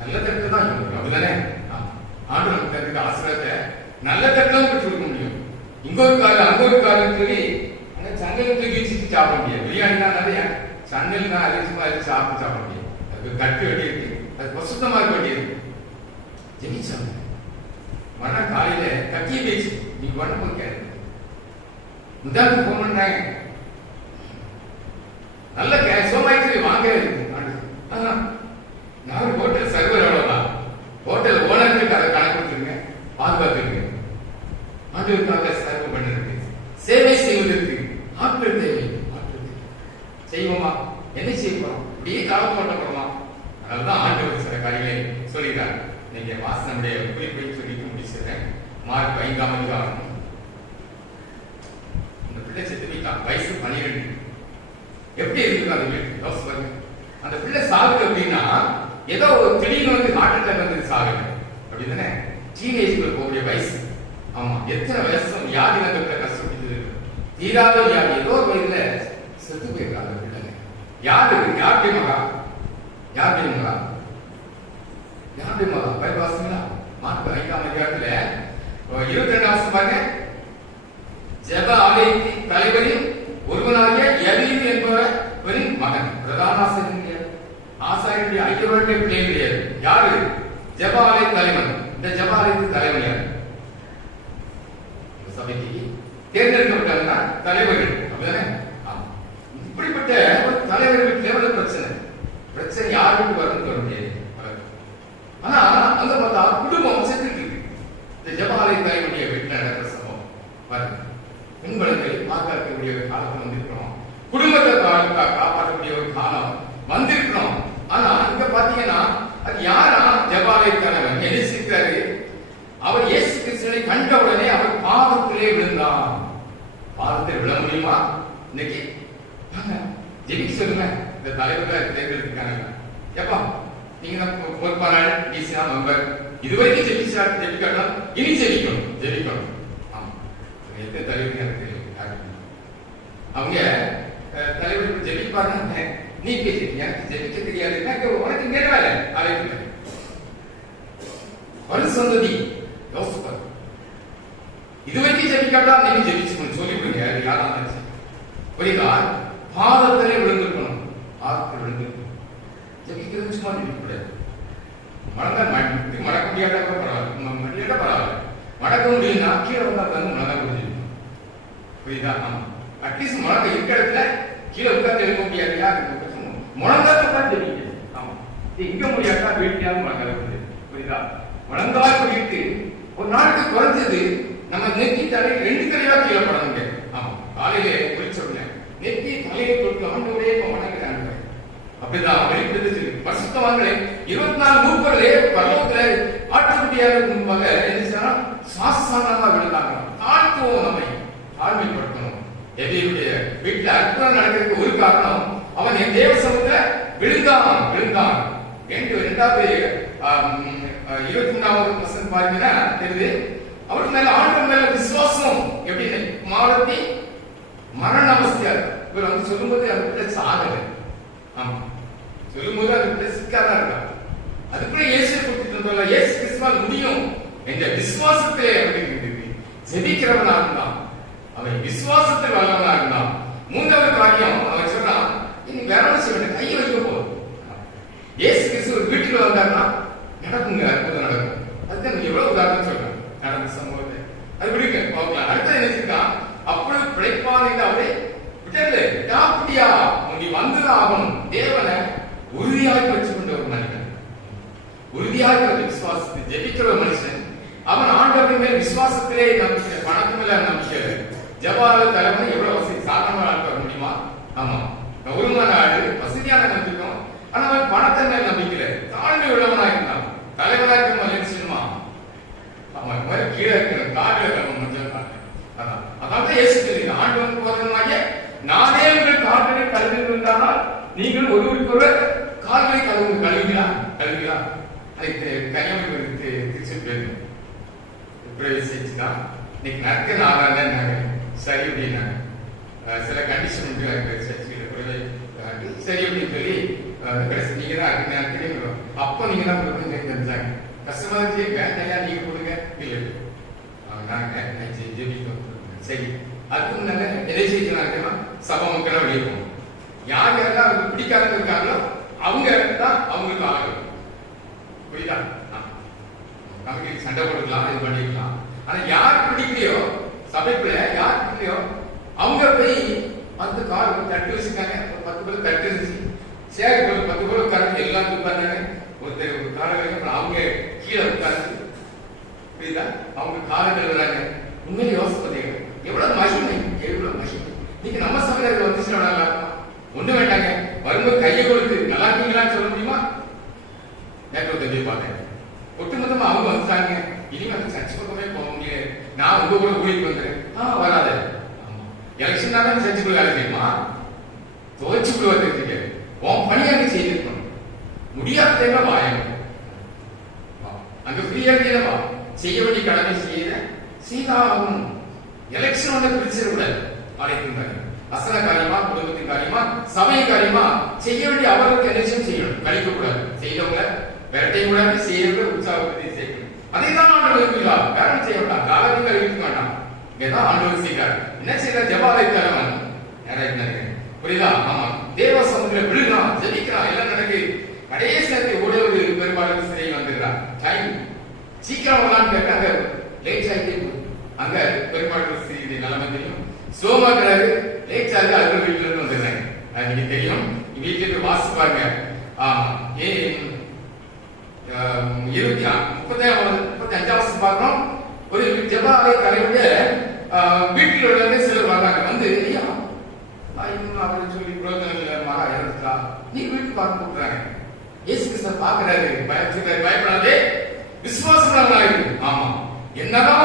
நல்ல தட்டு தான் அப்படிதானே ஆண்டு நமக்கு ஆசிரியத்தை நல்ல தட்டம் பெற்று கொடுக்க முடியும். இங்கொரு காலம் அங்க ஒரு காலம் சொல்லி அங்க சங்கல் தூக்கி வச்சுட்டு சாப்பிட முடியாது. பிரியாணி தான் நிறைய சங்கல் தான் அதிகமா சாப்பிட முடியும். அதுக்கு கட்டு வெட்டி இருக்கு, அது பசுத்தமா இருக்க வேண்டியது. ஜெயிச்சாங்க மன காலையில கட்டிய பேச்சு நீங்க பண்ண போய் உதாரணத்துக்கு போன் பண்றாங்க, நல்ல சோமாயிட்டு வாங்க. நான் ஹோட்டல் சர்வர் எவ்வளவுதான், ஹோட்டல் ஓனருக்கு அதை கணக்கு கொடுத்துருங்க, பாதுகாத்துருங்க. ஆண்டுக்காக சர்வ் பண்ணுறதுக்கு, சேவை செய்வதற்கு ஆட்கள் தேவை. செய்வோமா? என்ன செய்ய போறோம்? இப்படியே காலம் பண்ண போறோமா? அதனாலதான் ஆண்டவர் சில காரியங்களை சொல்லிட்டார். நீங்க வாசனுடைய குறிப்பை சொல்லிட்டு முடிச்சிருக்கேன். மார்க் 5ஆம் அதிகாரம். இந்த பிள்ளை செத்து போயிட்டான், வயசு 12. எப்படி இருக்கு அந்த வீட்டு யோசிச்சு பாருங்க. அந்த பிள்ளை சாகுது அப்படின்னா ஏதோ ஒரு திடீர்னு வந்து ஹார்ட் அட்டாக் வந்து சாகுது அப்படிதானே? டீனேஜ்ல போகக்கூடிய வயசு. ஆமா, எத்தனை வயசு வியாதி அந்த பிள்ளை கஷ்டப்பட்டு தீராத வியாதி, ஏதோ ஒரு வயதுல செத்து போயிருக்காங்க அந்த பிள்ளைங்க. யாருடைய மகா? யாருடைய மகா? யாருடைய மகா? பைபாசுங்களா? மார்க் 5ஆம் அதிகாரத்துல 22ஆம் வருஷம் பாருங்க. ஜெப ஆலயத்தின் தலைவரின் ஒருவனாகிய எலியு என்பவரின் மகன், பிரதான ஆசாரியனுடைய 5 வருட பிள்ளை கிடையாது. யாரு? ஜெப ஆலய தலைவன். இந்த ஜெப ஆலயத்தின் தலைவன் யாரு? சபைக்கு தேர்ந்தெடுக்கப்பட்டாங்கன்னா தலைவர்கள் அப்படிதானே? இப்படிப்பட்ட ஒரு தலைவர்களுக்கு எவ்வளவு பிரச்சனை யாருக்கு வரும்னு சொல்ல முடியாது. ஆனா அங்க பார்த்தா குடும்பம் செத்துட்டு இருக்கு. இந்த ஜெப ஆலய தலைவனுடைய வீட்டில் நடக்கிற சம்பவம் பாருங்க. பெண்களை பாதுகாக்கக்கூடிய ஒரு காலத்தில் வந்திருக்கிறோம், குடும்பத்தை காப்பாற்றக்கூடிய ஒரு காலம் வந்திருக்கிறோம். ஆனா இங்க பாத்தீங்கன்னா அது யாரா? ஜெபாலய தலைவன் என்ன செய்தாரு? அவர் இயேசு கிறிஸ்துவை கண்ட உடனே அவர் பாதத்திலே விழுந்தார். பாதத்தில் விழ முடியுமா? இன்னைக்கு ஜெபிக்க சொல்லுங்க. இந்த தலைவர்களை தேர்ந்தெடுக்காங்க. எப்பா நீங்க பொறுப்பாளர், டிசியா மெம்பர், இதுவரைக்கும் ஜெபிக்காட்டால் இனி ஜெபிக்கணும். ஆமா, எத்தனை தலைவர்கள் எனக்கு தெரியும். அவங்க தலைவர்கள் ஜெபிப்பாங்க. நீ பேசி எனக்கு ஜெபிக்க தெரியாதுன்னா உனக்கு நிறைவேற அழைப்பு பரிசந்ததி யோசிப்பார். இதுவரைக்கும் ஜெபிக்காட்டா நீங்க ஜெபிச்சுக்கணும் சொல்லிவிடுங்க. யாரும் புரியுதா? பாதத்திலே விழுந்திருக்கணும். பாதத்தில் விழுந்திருக்கணும். ஜெபிக்கிறது சும்மா ஜெபிக்கக்கூடாது. மடக்க முடியாட்டா பரவாயில்ல, மடக்க முடியும்னா கீழே வந்தா வந்து மடக்க முடியும். புரியுதா? ஆமா, அட்லீஸ்ட் மடக்க இருக்க இடத்துல கீழே உட்கார்ந்து எழுக்க முடியாது. யாருக்கு முழங்காத்தான் தெரியுது. ஆமா, இங்க முடியாட்டா வீட்டியாவது முழங்கால முடியாது. புரியுதா? முழங்கால் பண்ணிட்டு ஒரு நாளுக்கு குறைஞ்சது நம்ம நெத்தி தலை 2 கரையா கீழே பட முடியாது. ஆமா, காலையிலே குறிச்ச உடனே நெத்தி தலையை தொட்டு ஆண்டவரே வணங்குறாங்க. அப்படிதான் வெளிப்படுத்தி பரிசுத்தவான்களே 24 மூப்பர்களே பரலோகத்திலே ஆட்டுக்குட்டியாக முன்பாக என்ன சாஸ்தானமா விழுந்தாங்க. தாழ்த்துவோம், நம்மை தாழ்மைப்படுத்தணும். எதிரியுடைய வீட்டுல அற்புதம் நடக்கிறதுக்கு ஒரு காரணம், அவன் என் தேவ சமூகத்துல விழுந்தான். 23வது வசனம் பாத்தீங்கன்னா தெரியுது. அவருக்கு மேல ஆண்டவர் மேல விசுவாசம் எப்படின்னு மாவட்டி மரண அவஸ்தையா இவர் வந்து சொல்லும்போது அதுக்குள்ள சாகல. ஆமா, சொல்லும்போது அதுக்குள்ள சிக்காதான் இருக்கா. அதுக்குள்ள இயேசு கொடுத்துட்டு இயேசு கிறிஸ்துவால் முடியும் என்ற விசுவாசத்திலே அப்படின்னு ஜெபிக்கிறவனா இருந்தான். அவன் விசுவாசத்தில் வல்லவனா இருந்தான். 3வது காரியம் அவன் சொன்னான், இனி வேற செய்ய கையை வைக்க போதும். இயேசு கிறிஸ்து ஒரு வீட்டுக்கு வந்தாருன்னா நடக்குங்க, அற்புதம் நடக்கும். அதுதான் எவ்வளவு உதாரணம் சொல்றேன் நடந்த சம்பவத்தை. அது விடுங்க பார்க்கலாம். அடுத்த நினைச்சிருக்கான், அப்பொழுது பிழைப்பான் என்று அவரை விடல. அப்படியா நீ வந்துதான் ஆகணும். தேவனை உறுதியாக வச்சு கொண்ட ஒரு மனிதன், உறுதியாக விசுவாசத்தை ஜெபிக்கிற ஒரு மனுஷன், அவன் ஆண்டவரின் மேல் விசுவாசத்திலே நம்பிக்கை, பணத்து மேல நம்பிக்கை. ஜெபால தலைவனை எவ்வளவு வசதி சாதாரண ஆள் வர முடியுமா? ஆமா, கௌரவமான ஆளு, வசதியான நம்பிக்கை. ஆனா அவன் பணத்தை மேல் நம்பிக்கல, தாழ்மை உள்ளவனா இருந்தான். தலைவனா இருக்க நினைச்சுமா? ஆமா, இந்த மாதிரி கீழே இருக்கிற காடுல அதான் இயேசு தெரியும். ஆண்டவன் போதனாகிய நானே உங்கள் கால்களை கழுவி இருந்தால் நீங்கள் ஒருவருக்கொருவர் கால்களை கழுவிங்களா? அதுக்கு கனிமொழி திருச்சி போயிருந்தோம். செஞ்சுதான் இன்னைக்கு நடக்க நாளாங்க சரி அப்படின்னாங்க. சில கண்டிஷன் உண்டு சரி அப்படின்னு சொல்லி கடைசி நீங்க தான் தெரியும். அப்போ நீங்க தான் தெரிஞ்சாங்க கஷ்டமா இருக்கு, வேண்டாம் நீங்க கொடுங்க. இல்லை நாங்க ஜெபிக்கணும். சரி, அதுக்கு முன்னால எதை செய்யறாங்கன்னா சபை மக்கள் வெளியே போகணும். யார் யாரெல்லாம் அவங்களுக்கு பிடிக்காதவங்க இருக்காங்களோ அவங்க தான் அவங்களுக்கு ஆகும். புரியுதா? நமக்கு சண்டை போட்டுக்கலாம், இது பண்ணிக்கலாம். ஆனா யார் பிடிக்கலையோ, சபைக்குள்ள யார் பிடிக்கலையோ அவங்க போய் 10 கால் தட்டு வச்சுக்காங்க. ஒரு 10 பேர் தட்டு வச்சு சேர் போட்டு 10 பேர் உட்கார்ந்து எல்லாம் உட்கார்ந்தாங்க. ஒருத்தர் ஒரு காலகட்டம் அவங்க கீழே உட்கார்ந்து, புரியுதா, அவங்க காலங்கள் வராங்க. உண்மையில யோசிப்பதே எவ்வளவு மகிமை, எவ்வளவு மகிமை. நீங்க நம்ம சபையில வந்துச்சுன்னா ஒண்ணு வேண்டாங்க, வரும்போது கையை கொடுத்து நல்லா இருக்கீங்களான்னு சொல்ல முடியுமா? நேற்று தம்பி பார்த்தேன், ஒட்டுமொத்தமா அவங்க வந்துட்டாங்க. இனிமே அந்த சர்ச் பக்கமே போக முடியாது, நான் உங்க கூட ஊழிக்கு வந்துறேன். வராத எலெக்ஷன் தான் சர்ச்சுக்குள்ள வேலை தெரியுமா? துவச்சுக்குள்ள வந்துருக்கீங்க. உன் பணியாக செய்திருக்கணும். முடியாத வாயம் அங்க ஃப்ரீயா இருக்கா, செய்ய வேண்டிய கடமை செய்தாகும். எலெக்ஷன் வந்து பிரிச்சிடக்கூடாது. அழைக்கின்றாங்க அசன காரியமா, குடும்பத்தின் காரியமா, சமய காரியமா செய்ய வேண்டிய அவருக்கு நிச்சயம் செய்யணும். கழிக்க கூடாது. செய்தவங்க விரட்டையும் கூடாது, செய்யறவங்க உற்சாகப்படுத்தி செய்யணும். அதை தான் ஆண்டவர் விரும்புகிறார். வேற செய்ய வேண்டாம், காலத்தில் இருக்க வேண்டாம். இங்கதான் ஆண்டவர் செய்கிறார். என்ன செய்யற? ஜபாலை தரவன் புரியுதா? ஆமா, தேவ சமூகத்துல விழுகிறான், ஜெபிக்கிறான், எல்லாம் நடக்கு. கடைசி ஒரே ஒரு பெரும்பாலும் சிறையில் வந்துடுறான். டைம் சீக்கிரம் வரலான்னு கேட்க லேட் ஆகிட்டே அங்க பெரும்பாலும் சிறை நிலைமை தெரியும். சோமாக்கிறாரு, லேட் ஆகுது, அதுக்கு வீட்டுல இருந்து வந்துடுறாங்க. அது நீங்க தெரியும், வீட்டுல போய் வாசிப்பாங்க. ஆமா, 35 பார்க்கிறோம். ஒரு ஜெபாலய தலைவருடைய வீட்டில் சிலர் வர்றாங்க. வந்து ஐயா அவரை சொல்லி புரோஜனம் இல்லை, மகா இறந்துட்டா, நீ வீட்டு பார்க்க கூப்பிடுறாங்க. இயேசு கிறிஸ்து பாக்குறாரு, பயப்படாதே, விசுவாசம். ஆமா, என்னதான்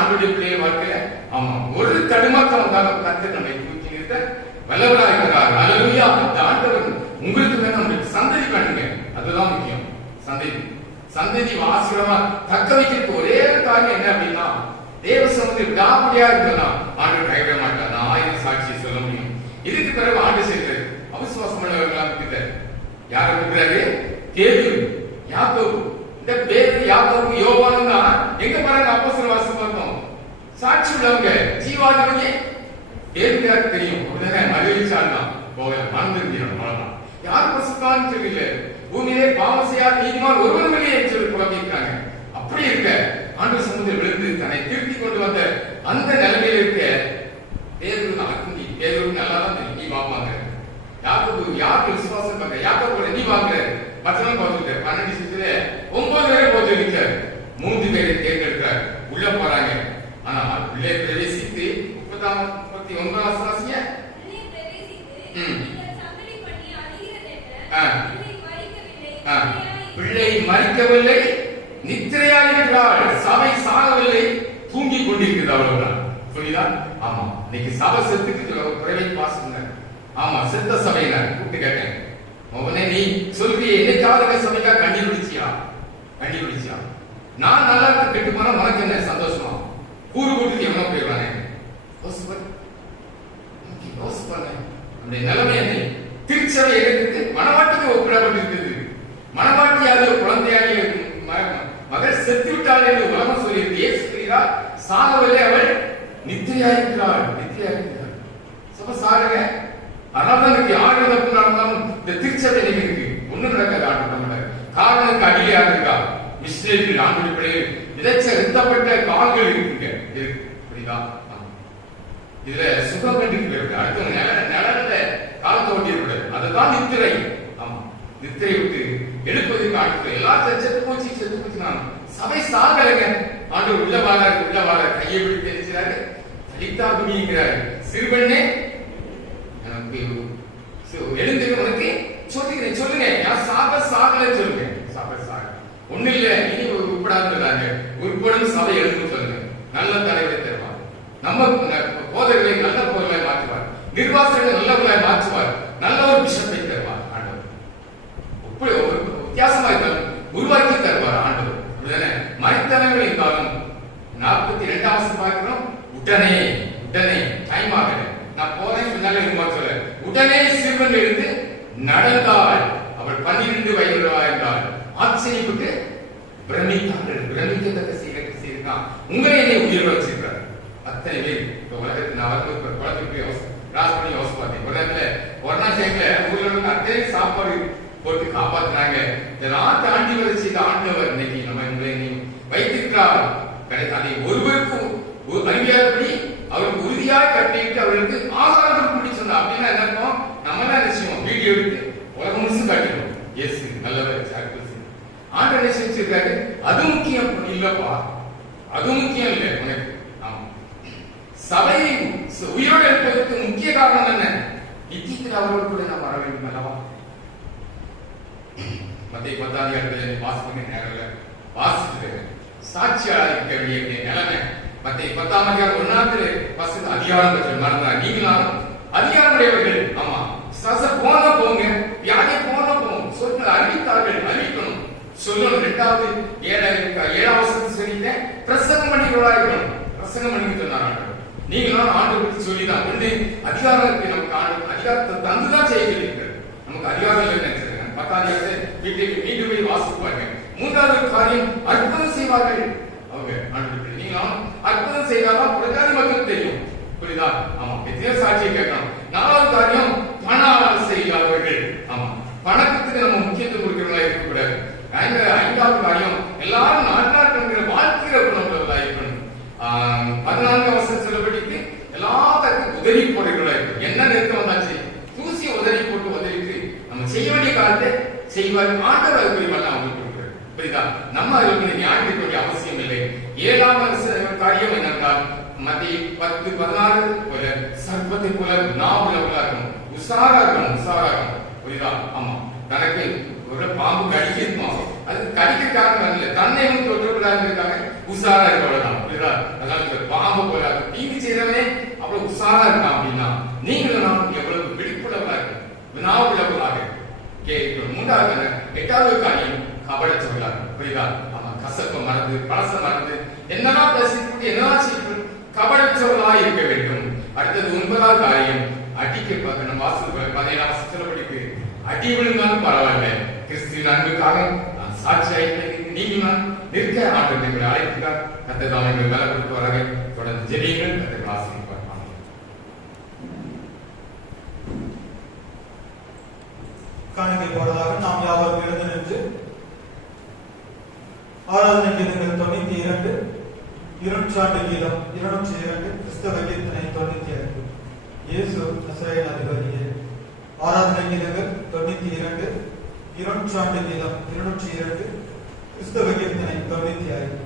ஆண்டுடைய பிள்ளைய வாழ்க்கையில ஆமா ஒரு தடுமாற்றம் வந்தாலும் கத்து நம்மை தூக்கி நிறுத்த வல்லவராக இருக்கிறார். அல்லேலூயா. இந்த ஆண்டவர் உங்களுக்கு வேணும், உங்களுக்கு சந்ததி பண்ணுங்க, அதுதான் முக்கியம். சந்ததி ஆசீர்வாதமா தக்க வைக்கிறதுக்கு ஒரே காரணம் என்ன அப்படின்னா, தேவ சமூகத்தில் விடாமடியா இருக்கலாம். ஆண்டவர் கைவிட மாட்டார். நான் 1000 சாட்சியை சொல்ல முடியும். இதுக்கு பிறகு ஆண்டு செய்கிறார். அவிசுவாசம் உள்ளவர்களாம் இருக்கிறார். யாரை இருக்கிறாரு? பேதுரு, யாக்கோபு. இந்த பேதுரு, யாக்கோபு, யோவானுன்னா எங்க பாருங்க, அப்போஸ்தலர் வாசம் பார்த்தோம். சாட்சி உள்ளவங்க, ஜீவாதிபதி. பேதுரு யாருக்கு தெரியும்? உடனே மகிழ்ச்சியாதான் போகல, மறந்துருக்கணும். அவ்வளவுதான். யார் பசுத்தான்னு தெரியல. பூமியிலே பாவம் செய்யாத நீதிமான் ஒருவன் வெளியே சொல்லி புலம்பிருக்காங்க. அப்படி இருக்க ஆண்டு சமூகத்தில் விழுந்து தன்னை திருத்தி கொண்டு வந்த அந்த நிலைமையில் இருக்க பேதுரு அக்குந்தி. பேதுரு நல்லா தான் தெரியும், நீ வாங்க. யாக்கோபு யாருக்கு விசுவாசம் பார்க்க, யாக்கோபு நீ வாங்க. மற்றவங்க பார்த்துட்டார். 12 9 பேரை போட்டு இருக்காரு. 3 பேரை தேர்ந்தெடுக்கிறார். உள்ள போறாங்க. ஆனா உள்ளே பிரவேசித்து 39 வாசிங்க. பிள்ளை மறிக்கவில்லை, நித்திரையாயிருக்கிறாள். சபை சாகவில்லை, தூங்கி கொண்டிருக்கிறது. அவ்வளவுதான். புரியுதா? ஆமா, இன்னைக்கு சபை செத்துக்கு குறைவை பாசுங்க. ஆமா, செத்த சபையினர் கூப்பிட்டு கேட்டேன், அவனே நீ சொல்றிய என்னைக்காவது சபைக்கா கண்டுபிடிச்சியா? நான் நல்லா கெட்டு போனா உனக்கு என்ன சந்தோஷமா? கூறு கூட்டுக்கு எவனோ போயிடுவானே. நம்முடைய நிலைமை என்ன? திருச்சபை எடுத்து மனவாட்டிக்கு ஒப்பிடப்பட்டிருக்கிறது. மனவாட்டியாக குழந்தையாக மகள் செத்து விட்டாள் என்று உலகம் சொல்லியிருக்கு. இயேசு சொல்கிறார், சாகவில்லை, அவள் நித்திரையாயிருக்கிறாள். சபை சாகுங்க. அதனால்தான் யாரு தப்பு நடந்தாலும் இந்த திருச்சபை இருக்கு ஒண்ணு நடக்காது. ஆண்டு காரணனுக்கு அடியாக இருக்கா மிஷினரிகள் ஆண்டு பிள்ளைகள் விதைச்ச நிறுத்தப்பட்ட கால்கள் இருக்குங்க. புரியுதா? இதுல சுகம் கண்டிருக்கிறது. அடுத்த நிழல்ல காலத்தை ஓட்டி இருக்கிறது. அதுதான் நித்திரை. ஆமா, நித்திரை விட்டு எடுப்பதற்கு ஆண்டு எல்லாம் செத்து போச்சு. நான் சபை சாகலைங்க. ஆண்டு உள்ள வார கையை விட்டு தெரிஞ்சாரு. தலித்தா குடிங்கிறாரு. சிறுவண்ணே எனக்கு எழுந்து உனக்கு சொல்லுங்க, சாகல சொல்லுங்க. ஒண்ணு இல்ல, இனி உட்படாது உட்படும் சபை எழுந்து சொல்லுங்க. நல்ல தலைவரை தருவார். நம்ம போதர்களை நல்ல போதர்களை மாற்றுவார். நிர்வாகங்களை நல்லவர்களை மாற்றுவார். நல்ல ஒரு பிஷப்பை தருவார் ஆண்டவர். ஒரு வித்தியாசமா இருந்தாலும் உருவாக்கி தருவார் ஆண்டவர். மறைத்தனங்கள் இருந்தாலும் 42 பார்க்கிறோம். உடனே டைம் ஆகல, நான் போறேன் பின்னால இருமா சொல்ல. உடனே சிறுவன் எழுந்து நடந்தாள். அவள் 12 வயதுள்ளவா இருந்தாள். ஆச்சரியப்பட்டு பிரமித்தார்கள். பிரமிக்கத்தக்க செய்ய அப்படின்னா உங்களை என்னை உயிரோட வச்சிருக்காரு. அத்தனை பேர் இப்ப உலகத்தில் நான் வரும்போது குளத்துக்கு கிராஸ் பண்ணி யோசிச்சு பார்த்தேன். ஒரு நேரத்துல ஒரு நாள் டைம்ல ஊர்ல இருந்து அத்தனை சாப்பாடு போட்டு காப்பாத்துனாங்க. இதெல்லாம் தாண்டி வச்சு இந்த ஆண்டவர் இன்னைக்கு நம்ம உங்களை வைத்திருக்கிறார். அதை ஒருவருக்கும் அறிவியாதபடி அவருக்கு உறுதியாக கட்டிட்டு அவருக்கு ஆகாரம் பண்ணி சொன்னார். அப்படின்னா என்ன அர்த்தம்? நம்ம என்ன நிச்சயம் வீடியோ எடுத்து உலகம் முழுசும் காட்டிடுவோம். எஸ் நல்லவர் ஆண்டவர் நிச்சயிச்சிருக்காரு. அது முக்கியம் இல்லப்பா, அது முக்கியம் இல்லை உனக்கு. ஆமா, சபையை உயிரோடு இருப்பதற்கு முக்கிய காரணம் என்ன? நித்தியத்தில் அவரோடு கூட நாம் வர வேண்டும் அல்லவா? மத்திய 10ஆம் அதிகாரத்தில் வாசிக்க நேரம் வாசித்து சாட்சியாக இருக்க வேண்டிய நிலைமை. மத்திய 10ஆம் அதிகாரம் 1 வசனம் அதிகாரம் பற்றி மறந்தார். நீங்களும் அதிகாரமுடையவர்கள். ஆமா, போன போங்க, வியாதி போன போங்க, சொன்ன அறிவித்தார்கள், அறிவிக்கணும், சொல்லணும். 2வது 7ஆம் வசனத்தில் சொல்லிட்டு பிரசங்கம் பண்ணிக்கொள்ளாயிருக்கணும். பிரசங்கம் பண்ணி சொன்னார். நீங்களும் ஆண்டவருக்கு சொல்லிதான் ஒன்று அதிகாரத்தை நமக்கு அதிகாரத்தை தந்துதான் செய்ய சொல்லியிருக்கிறார். நமக்கு அதிகாரம் இல்லை நினைச்சிருக்கேன். 10ஆம் அதிகாரத்தை வீட்டுக்கு மீண்டும் போய் வாசிப்பாங்க. 3வது காரியம் அற்புதம் செய்வார்கள். அவங்க ஆண்டவருக்கு நீங்களும் அற்புதம் செய்தாதான் பிரஜாதி மக்களுக்கு தெரியும். புரியுதா? ஆமா, எத்தனை சாட்சியை கேட்கணும். 4வது காரியம் பண செய்யாதவர்கள். ஆமா, பணத்துக்கு நம்ம முக்கியத்துவம் கொடுக்கிறவங்களா இருக்கக்கூடாது. 5வது காரியம் எல்லாரும் நாட்டாட்கிற வாழ்க்கையில உள்ளவங்களா இருக்கணும். 14ஆம் வசனம் சொல்லப்படிக்கு எல்லாத்துக்கும் உதவி போடுகிறவங்களா இருக்கணும். என்ன நெருக்கம் வந்தாச்சு தூசி உதவி போட்டு உதவிக்கு நம்ம செய்ய வேண்டிய காலத்தை செய்வார். ஆண்டவர் அதுக்குரியவெல்லாம் அவங்களுக்கு கொடுக்குறாரு. புரியுதா? நம்ம அதுக்கு ஞாபகம் இருக்க வேண்டிய அவசியம் இல்லை. 7ஆம் காரியம் என்னென்றால் மத்திய 10:16 போல சர்ப்பத்தை போல நாவுலவலா இருக்கணும். உஷாரா இருக்கணும், உஷாரா இருக்கணும். புரியுதா? ஆமா, தனக்கு ஒரு பாம்பு கடிக்கணும், அது கடிக்க காரணம் இல்லை, தன்னை தொற்றக்கூடாதுக்காக உஷாரா இருக்கதான். புரியுதா? அதனால பாம்பு போல தீங்கு செய்யறவே அவ்வளவு உஷாரா இருக்கான். அப்படின்னா நீங்களும் நாம் எவ்வளவு விழிப்புள்ளவர்களாக இருக்கும், வினாவுள்ளவர்களாக கேட்கணும். 8வது காரியம் கபடச்சவர்களாக. புரியுதா? ஆமா, கசப்ப மறந்து பழச மறந்து என்னதான் பேசிட்டு என்னதான் செய்யணும் கபடச்சவர்களாக இருக்க வேண்டும். அடுத்தது 9வது காரியம் அடிக்க நம்ம வாசல் 17ஆம் வசனப்படிக்கு அடி விழுந்தாலும் பரவாயில்லை, கிறிஸ்துவின் அன்புக்காக சாட்சியாக நீங்களும் நிற்க ஆண்டவர் எங்களை அழைக்கிறார். கர்த்தர் எங்களை மேல கொடுத்து வராங்க. தொடர்ந்து ஜெபியுங்கள். கர்த்தர் ஆசீர்வதிப்பார். காணிக்கை போடுவதாக நாம் யாவரும் எழுந்து நின்று ஆராதனை கீதங்கள் 92, இருநூற்றாண்டு கீதம் 202, கிறிஸ்தவ கீர்த்தனை 92, இயேசு நசரேயன் அதிபதியே. ஆராதனை கீதங்கள் 92, இருநூற்றாண்டு கீதம் 202, கிறிஸ்தவ கீர்த்தனை 95.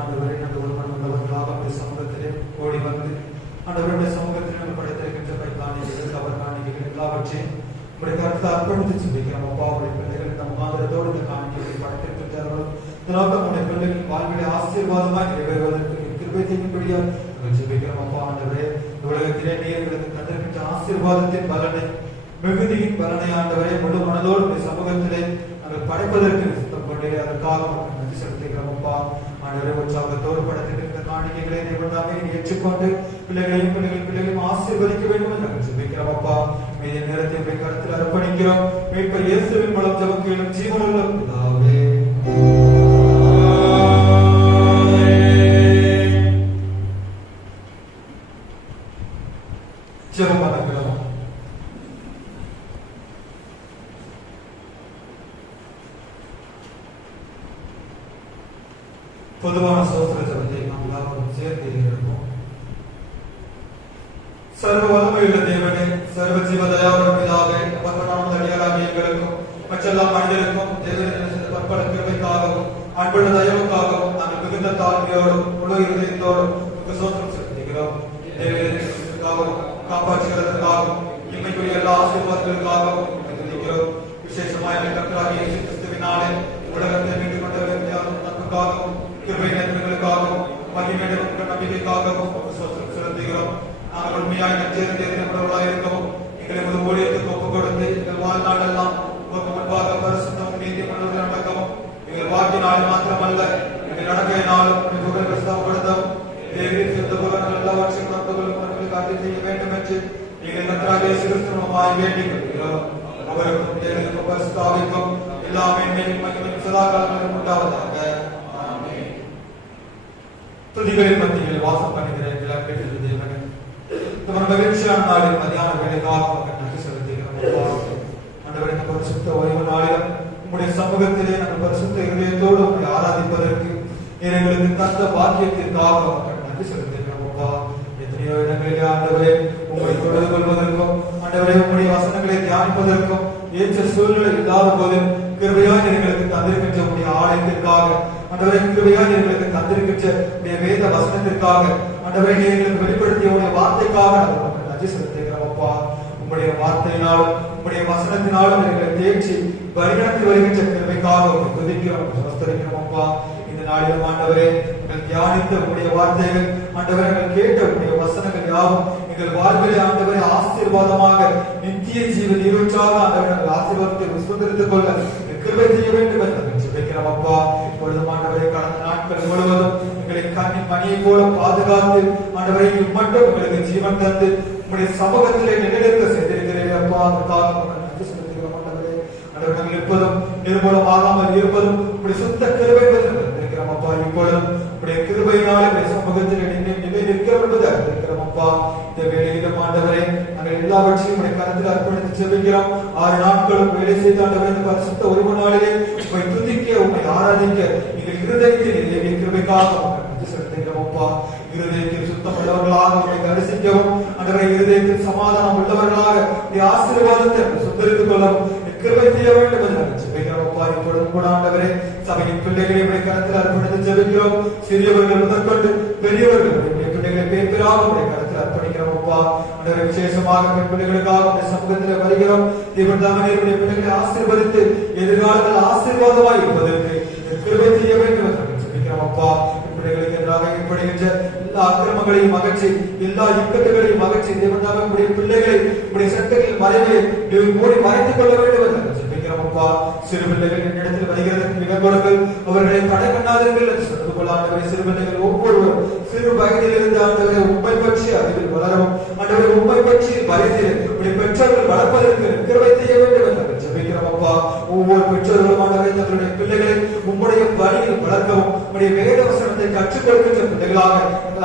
ஆண்டவரை நாங்கள் ஒருவன் உள்ளவர்களாக உடைய சமூகத்திலே ஓடி வந்து ஆண்டவருடைய சமூகத்திலே நாங்கள் படைத்திருக்கின்ற காணிக்கைகள் அவர் காணிக்கைகள் எல்லாவற்றையும் உடைய கருத்தை அர்ப்பணித்து சிந்திக்கிறோம். அப்பா உடைய பிள்ளைகள் இந்த மாதிரத்தோடு இந்த காணிக்கைகளை படைத்திருக்கின்றார்கள். இதனால் உடைய பிள்ளைகள் வாழ்விலே ஆசீர்வாதமாய் நிறைவேறுவதற்கு கிருபை செய்யும்படியா நாங்கள் ஜெபிக்கிறோம். அப்பா ஆண்டவரே உலகத்திலே நீர்களுக்கு தந்திருக்கின்ற ஆசீர்வாதத்தின் பலனை மிகுதியின் பலனை ஆண்டவரே முழு மனதோடு உடைய சமூகத்திலே நாங்கள் படைப்பதற்கு சுத்தம் கொண்டே அதற்காக நன்றி செலுத்துகிறோம். அப்பா ஆண்டவரே உற்சாகத்தோடு படைத்திருக்கின்ற காணிக்கைகளை தேவனாமே ஏற்றுக்கொண்டு பிள்ளைகளையும் ஆசீர்வதிக்க வேண்டும் என்று நாங்கள் ஜெபிக்கிறோம். அப்பா மீதி நேரத்தை உடைய கருத்தில் அர்ப்பணிக்கிறோம். மீட்பர் இயேசுவின் மூலம் ஜெபம் ஜீவனுள்ள பிதாவே. ஜெபம் பண்ணுகிறோம். பொதுவான சோத்திர ஜெபத்தை நாம் எல்லாரும் சேர்ந்து எழுதுவோம். சர்வ வல்லமையுள்ள தேவனே, சர்வ ஜீவ தயாபர பிதாவே, பரமநாம அடியாராகிய எங்களுக்கும் மற்றெல்லா மனிதருக்கும் தேவனின் பற்பல கிருபைக்காகவும் அன்புள்ள தயவுக்காகவும் நாங்கள் மிகுந்த தாழ்மையோடும் முழு இதயத்தோடும் சோத்திரம் செலுத்துகிறோம். தேவனின் காப்பாற்றுகிறதற்காகவும் இம்மைக்குரிய எல்லா ஆசீர்வாதங்களுக்காகவும் துதிக்கிறோம். விசேஷமாக கர்த்தராகிய இயேசு கிறிஸ்துவினாலே உலகத்தை மீட்டுக் கொண்டவர்களுக்காகவும் நட்புக்காகவும் கிருபை நன்மைகளுக்காகவும் மகிமையான நம்பிக்கைக்காகவும் சோத்திரம் செலுத்துகிறோம். நாங்கள் உண்மையாக நற்செய்தியாளர்களாக இருக்கவும் எங்களை ஒரு ஊழியத்துக்கு ஒப்புக் கொடுத்து எங்கள் வாழ்நாளெல்லாம் உமக்கு முன்பாக பரிசுத்தமும் நீதிமன்றம் நடக்கவும் எங்கள் வாழ்க்கையினால் மாத்திரமல்ல எங்கள் நடக்கையினாலும் புகழ் பிரஸ்தாபப்படுத்தவும் தேவரின் சொந்த புகழ்கள் எல்லாவற்றையும் நம்புகளும் காட்டி செய்ய வேண்டும் என்று நீங்கள் கர்த்தராகிய இயேசு கிறிஸ்துவினாய் வேண்டிக் கொள்கிறோம். அவருக்கும் தேவனுக்கும் பரிசுத்தாவிக்கும் எல்லா மேன்மையும் மகிமையும் சதா காலங்களிலும் உண்டாவதாக. ஆமென். துதிகளின் மத்தியில் வாசம் பண்ணுகிற எங்கள் தேவனே, மகிழ்ச்சியான நாளில் மதியான வேலைக்காக நன்றி செலுத்துகிறோம். ஆண்டவரே, இந்த பரிசுத்த ஓய்வு நாளிலும் உங்களுடைய சமூகத்திலே நாங்கள் பரிசுத்த இதயத்தோடு உங்களை ஆராதிப்பதற்கு எங்களுக்கு தந்த பாக்கியத்திற்காக நன்றி செலுத்துகிறோம். அப்பா, எத்தனையோ இடங்களிலே ஆண்டவரே உங்களை தொடர்பு கொள்வதற்கும் ஆண்டவரே உங்களுடைய வசனங்களை தியானிப்பதற்கும் ஏற்ற சூழ்நிலை இல்லாத போது கிருபையாய் எங்களுக்கு தந்திருக்கின்ற உடைய ஆலயத்திற்காக ஆண்டவரே, கிருபையாய் எங்களுக்கு தந்திருக்கின்ற உடைய வேத வசனத்திற்காக ஆண்டவரே, எங்களுக்கு வெளிப்படுத்திய உடைய வார்த்தைக்காக நாங்கள் நன்றி செலுத்துகிறோம். அப்பா, உங்களுடைய வார்த்தையினாலும் உங்களுடைய வசனத்தினாலும் எங்களை தேர்ச்சி வழிநடத்தி வருகின்ற கிருபைக்காக துதிக்கிறோம், ஸ்தோத்திரிக்கிறோம். அப்பா, இந்த நாளிலும் ஆண்டவரே எங்கள் தியானித்த உங்களுடைய வார்த்தைகள் ஆண்டவரே, எங்கள் கேட்ட உங்களுடைய வசனங்கள் யாவும் எங்கள் வாழ்விலே ஆண்டவரே ஆசீர்வாதமாக நித்திய ஜீவ நீரூற்றாக ஆண்டவரே நாங்கள் ஆசீர்வாதத்தை சுதந்திரித்துக் கொள்ள கிருபை செய்ய வேண்டும் என்று ஜெபிக்கிறோம். அப்பா, இப்பொழுது ஆண்டவரே கடந்த நாட்கள் முழுவதும் எங்களை கண்ணின் மணியை போல பாதுகாத்து ஆண்டவரை மட்டும் உங்களுக்கு ஜீவன் தந்து உங்களுடைய சமூகத்திலே நிலைநிறுத்த செய்திருக்கிறீர்கள். அப்பா, அதற்காக நன்றி செலுத்துகிறோம். ஆண்டவரே, ஆண்டவரே நாங்கள் இருப்பதும் நிர்மூலமாகாமல் இருப்பதும் உங்களுடைய சுத்த கிருபை இருக்கிறோம். அப்பா, இப்பொழுதும் உங்களுடைய கிருபையினாலே உங்களுடைய சமூகத்தில் நிலை நிற்கிறோம் என்பதை அறிந்திருக்கிறோம். அப்பா, இந்த வேலையிலும் ஆண்டவரே நாங்கள் எல்லாவற்றையும் உங்களுடைய கருத்தில் அர்ப்பணித்து ஜெபிக்கிறோம். 6 நாட்களும் வேலை செய்த ஆண்டவரே, இந்த பரிசுத்த ஓய்வு நாளிலே உங்களை துதிக்க உங்களை ஆராதிக்க எங்கள் இருதயத்தில் கிருபைக்காக நன்றி செலுத்துகிறோம். அப்பா, இருதயத்தில் சுத்தம் உள்ளவர்களாக உங்களை தரிசிக்கவும் ஆண்டவரே, இருதயத்தில் சமாதானம் உள்ளவர்களாக உடைய ஆசீர்வாதத்தை சுத்தரித்துக் கொள்ளவும் கிருபை செய்ய வேண்டும் என்று நாங்கள் ஜெபிக்கிறோம். அப்பா, இப்பொழுது கூட ஆண்டவரே சபையின் பிள்ளைகளை உடைய கருத்தில் அர்ப்பணித்து ஜெபிக்கிறோம். சிறியவர்கள் முதற்கொண்டு பெரியவர்கள் உடைய பிள்ளைகளை பேராக உடைய கருத்தில் அர்ப்பணிக்கிறோம். அப்பா, ஆண்டவரே, விசேஷமாக பெண் பிள்ளைகளுக்காக உடைய சமூகத்தில் வருகிறோம். தேவன் தாமே உடைய பிள்ளைகளை ஆசீர்வதித்து எதிர்காலத்தில் ஆசீர்வாதமாய் இருப்பதற்கு கிருபை செய்ய வேண்டும் என்று நாங்கள் ஜெபிக்கிறோம். அப்பா, பிள்ளைகளுக்கு எதிராக ஏற்படுகின்ற எல்லா அக்கிரமங்களையும் அகற்றி எல்லா இக்கட்டுகளையும் அகற்றி தேவன் தாமே உடைய பிள்ளைகளை உடைய சட்டங்களில் மறைவை மூடி மறைத்துக் கொள்ள வேண்டும் என்று ஜெபிக்கிறோம். அப்பா, சிறு பிள்ளைகள் என்னிடத்தில் வருகிறதற்கு மிக கொடுங்கள், அவர்களை தடை பண்ணாதீர்கள் என்று சொன்னது போல ஆண்டவரே, சிறு பிள்ளைகள் ஒவ்வொருவரும் சிறு வயதில் இருந்து ஆண்டவரை உண்மை பற்றி அறிவில் வளரவும் ஆண்டவரை உண்மை பற்றி வயதில் உடைய பெற்றோர்கள் வளர்ப்பதற்கு கிருபை செய்ய வேண்டும் என்று ஜெபிக்கிறோம். அப்பா, ஒவ்வொரு பெற்றோர்களும் ஆண்டவரை தங்களுடைய பிள்ளைகளை உம்முடைய வழியில் வளர்க்கவும் உடைய வேத வசனத்தை கற்றுக் கொடுக்கின்ற பிள்ளைகளாக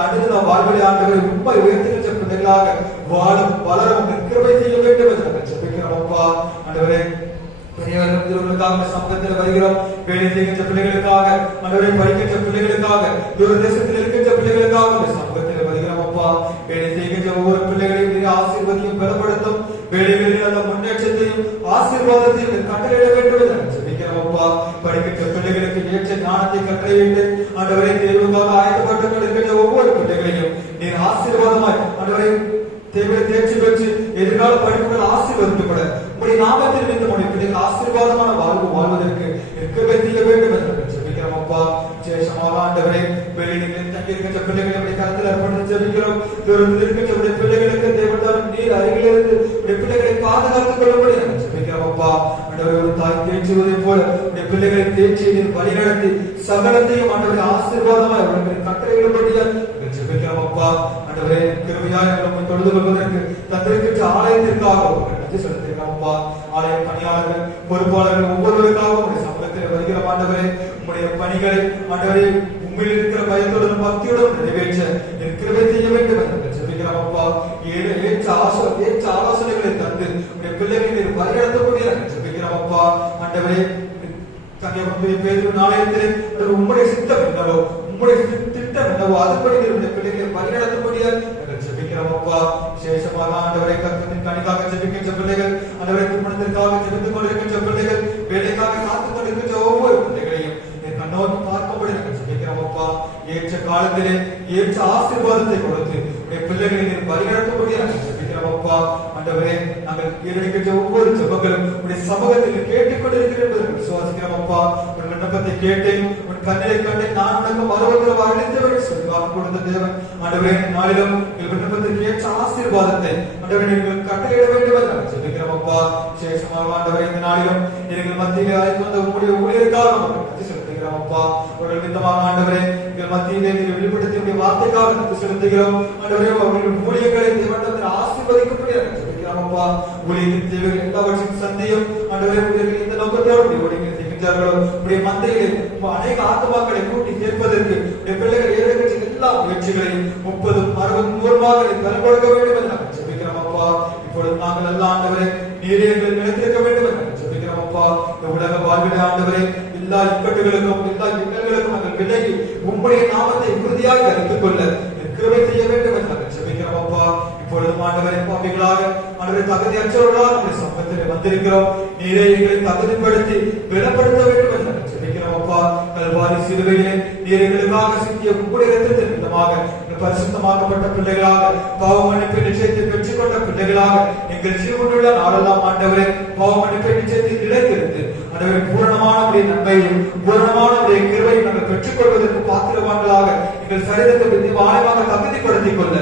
அடுத்த வாழ்விலே ஆண்டவரை உண்மை உயர்த்துகின்ற பிள்ளைகளாக வாழும் வளரும் கிருபை செய்ய வேண்டும் என்று ஜெபிக்கிறோம். அப்பா, ஆண்டவரே, பெரியவர்களுக்காக சமூகத்தில் வருகிறோம். வேலை செய்கின்ற பிள்ளைகளுக்காக ஆண்டவரை படிக்கின்ற பிள்ளைகளுக்காக தூர தேசத்தில் இருக்கின்ற பிள்ளைகளுக்காக சமூகத்தில் வருகிறோம். அப்பா, வேலை செய்கின்ற ஒவ்வொரு பிள்ளைகளையும் ஆசீர்வாதத்தையும் பலப்படுத்தும் வேலைகளில் அந்த முன்னேற்றத்தையும் ஆசீர்வாதத்தையும் கட்டளையிட வேண்டும் என்று ஜெபிக்கிறோம். ஜெபிக்கிறோம்ப்பா. படிக்கின்ற பிள்ளைகளுக்கு ஏற்ற ஞானத்தை கட்டளையிட்டு ஆண்டவரை தேர்வுக்காக ஆயத்தப்பட்டு கொண்டிருக்கின்ற ஒவ்வொரு பிள்ளைகளையும் நீர் ஆசீர்வாதமாய் ஆண்டவரை தேர்ச்சி பெற்று எதிர்கால படிப்புகள் ஆசீர்வதிக்கப்பட உங்களுடைய நாமத்தில் இருந்து உங்களுடைய பிள்ளைகள் ஆசீர்வாதமான வாழ்வு வாழ்வதற்கு கிருபை செய்ய வேண்டும் என்று ஜெபிக்கிறோம் அப்பா. விசேஷமாக ஆண்டவரே வெளியில் தங்கி இருக்கின்ற பிள்ளைகளை கருத்தில் அர்ப்பணித்து ஜெபிக்கிறோம். தூரத்தில் இருக்கின்ற பிள்ளைகளுக்கு தேவன் நீர் அருகிலிருந்து பிள்ளைகளை பாதுகாத்துக் கொள்ளும்படி ஜெபிக்கிறோம் அப்பா. ஆண்டவரை ஒரு தாய் தேய்ச்சுவதை போல பிள்ளைகளை தேய்ச்சி நீர் வழிநடத்தி சகலத்தையும் ஆண்டவரை ஆசீர்வாதமாய் அவர்களை கட்டளையிடும்படியா ஜெபிக்கிறோம் அப்பா. ஆண்டவரே கிருபையாய் நம்மை தொழுது கொள்வதற்கு தந்திருக்கின்ற ஆலயத்திற்காக நன்றி செலுத்துகிறோம் அப்பா. ஆலய பணியாளர்கள் பொறுப்பாளர்கள் ஒவ்வொருவருக்காக உங்களுடைய சமூகத்தில் வருகிற ஆண்டவரே உங்களுடைய பணிகளை ஆண்டவரே உண்மையில் இருக்கிற பயத்துடன் பக்தியுடன் நிறைவேற்ற என் கிருபை செய்ய வேண்டும் என்று ஜெபிக்கிறோம் அப்பா. ஏற்ற ஆலோசனைகளை தந்து உங்களுடைய பிள்ளைகளை வழிநடத்தக்கூடிய ஜெபிக்கிறோம் அப்பா. ஆண்டவரே நாளையத்திலே உங்களுடைய சித்தம் என்னவோ உங்களுடைய திட்டம் என்னவோ அதுபடி இந்த பிள்ளைகளை வழிநடத்தக்கூடிய ஜெபிக்கிறோம் அப்பா. விசேஷமாக ஆண்டவரை கர்த்தரின் கனிக்காக ஜெபிக்கின்ற பிள்ளைகள், ஆண்டவரை திருமணத்திற்காக ஜெபித்துக் கொண்டிருக்கின்ற பிள்ளைகள், வேலைக்காக காத்துக் கொண்டிருக்கின்ற ஒவ்வொரு பிள்ளைகளையும் கண்ணோக்கி பார்க்கும்படி நாங்கள் ஜெபிக்கிறோம் அப்பா. ஏற்ற காலத்திலே ஏற்ற ஆசீர்வாதத்தை கொடுத்து பிள்ளைகளை வழிநடத்தக்கூடிய நாங்கள் ஜெபிக்கிறோம் அப்பா. ஆண்டவரே நாங்கள் ஈடுபடுகின்ற ஒவ்வொரு ஜெபங்களும் உடைய சமூகத்தில் கேட்டுக்கொண்டிருக்கிறது விசுவாசிக்கிறோம் அப்பா. உன் விண்ணப்பத்தை கேட்டேன், உன் கண்ணை கண்டேன், நான் உனக்கு மறுபடியும் அழிந்தவர்கள் சொல்லுவாங்க கொடுத்த தேவன். ஆண்டவரே நாளிலும் எங்கள் விண்ணப்பத்திற்கு ஏற்ற ஆசீர்வாதத்தை ஆண்டவரை நீங்கள் கட்டளையிட வேண்டும் என்று ஜெபிக்கிறோம் அப்பா. விசேஷமாக ஆண்டவரை இந்த நாளிலும் எங்கள் மத்தியிலே அழைத்து வந்த உங்களுடைய ஊழியருக்காக நன்றி செலுத்துகிறோம் அப்பா. அவர்கள் விதமாக ஆண்டவரே எங்கள் மத்தியிலே நீங்கள் வெளிப்படுத்திய வார்த்தைக்காக நன்றி செலுத்துகிறோம். ஆண்டவரே அவர்கள் ஊழியர்களை தேவனிடத்தில் ஆசீர்வதிக்கப்படி அப்பா. ஊழியத்தின் தேவைகள் எல்லாவற்றையும் சந்தையும் ஆண்டவரே ஊழியர்கள் இந்த நோக்கத்தோடு ஊழியர்கள் செய்கின்றார்களோ உடைய மந்தையிலே அநேக ஆத்மாக்களை கூட்டி சேர்ப்பதற்கு பிள்ளைகள் ஏற்படுகின்ற எல்லா முயற்சிகளையும் 30, 60, 100 பலன் கொடுக்க வேண்டும் என்று நாங்கள் ஜெபிக்கிறோம் அப்பா. இப்பொழுது நாங்கள் எல்லாம் ஆண்டவரே நீரே எங்கள் நிலைத்திருக்க வேண்டும் என்று ஜெபிக்கிறோம் அப்பா. இந்த உலக வாழ்விலே ஆண்டவரே எல்லா இக்கட்டுகளுக்கும் எல்லா இன்னல்களுக்கும் நாங்கள் விலகி உம்முடைய நாமத்தை உறுதியாக அறிந்து கொள்ள கிருபை செய்ய வேண்டும் என்று நாங்கள் ஜெபிக்கிறோம் அப்பா. இப்பொழுது ஆண்டவரை பாவிகளாக ஆண்டவரை தகுதியற்றவர்களாக நம்முடைய சமூகத்தில் வந்திருக்கிறோம். நீரே எங்களை தகுதிப்படுத்தி பலப்படுத்த வேண்டும் என்று நாங்கள் ஜெபிக்கிறோம் அப்பா. கல்வாரி சிலுவையிலே நீர் எங்களுக்காக சிந்திய உம்முடைய இரத்தத்தின் விதமாக பரிசுத்தமாக்கப்பட்ட பிள்ளைகளாக பாவ மன்னிப்பை நிச்சயத்தை பெற்றுக் கொண்ட பிள்ளைகளாக எங்கள் ஜீவனுள்ள நாளெல்லாம் ஆண்டவரை பாவ மன்னிப்பை நிச்சயத்தை நிலைத்திருந்து ஆண்டவரை பூரணமான நன்மையும் பூரணமான கிருபையும் நாங்கள் பெற்றுக் கொள்வதற்கு பாத்திரவான்களாக எங்கள் சரீரத்தை ஆழமாக தகுதிப்படுத்திக் கொள்ள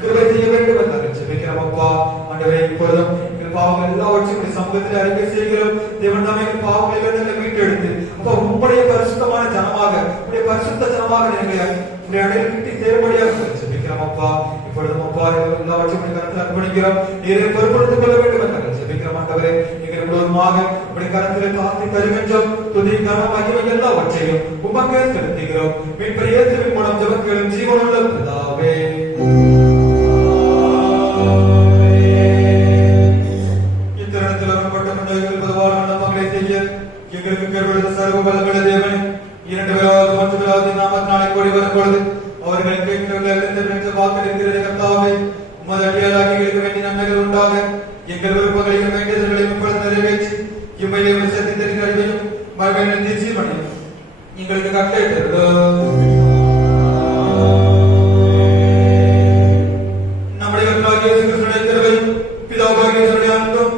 கிருபை செய்ய வேண்டும் என்று ஜெபிக்கிறோம் அப்பா. ஆண்டவரே இப்பொழுதும் எங்கள் பாவங்கள் எல்லாவற்றையும் சமூகத்தில் அறிக்கை செய்கிறோம். தேவன் தாமே எங்கள் பாவங்களை மீட்டெடுத்து அப்ப உங்களுடைய பரிசுத்தமான ஜனமாக உங்களுடைய பரிசுத்த ஜனமாக நீங்கள் உங்களுடைய அடையிட்டு தேர்வடியாக ஜெபிக்கிறோம் அப்பா. இப்பொழுதும் அப்பா எல்லாவற்றையும் கருத்தில் அர்ப்பணிக்கிறோம். நீரை பொறுப்படுத்திக் கொள்ள வேண்டும் என்று ஜெபிக்கிறோம் ஆண்டவரே. எங்கள் முழுவதுமாக உங்களுடைய கருத்தில் காத்து தருகின்றோம். துதி கரம் மகிமை எல்லாவற்றையும் உமக்கே செலுத்துகிறோம். மீட்பர் இயேசுவின் மூலம் ஜெபங்களும் ஜீவனுள்ள பிதாவே. எங்களுக்கு கேள்வி சர்வ பலமுள்ள தேவன் 2 நாமத்தினாலே கூடி வரும்பொழுது அவர்கள் கேட்கிற வாக்களிக்கிறது கர்த்தாவே. உமது அடியாராக எங்களுக்கு வேண்டிய நன்மைகள் உண்டாக எங்கள் விருப்பங்களையும் வேண்டியவர்களையும் இப்பொழுது நிறைவேற்றி இம்மையிலே சத்தியத்தின் அறிவையும் மறுமையின் தீர்ச்சியும் எங்களுக்கு கட்டளையிட்டது. நம்முடைய கிருபையும் பிதாவாகிய அன்பும்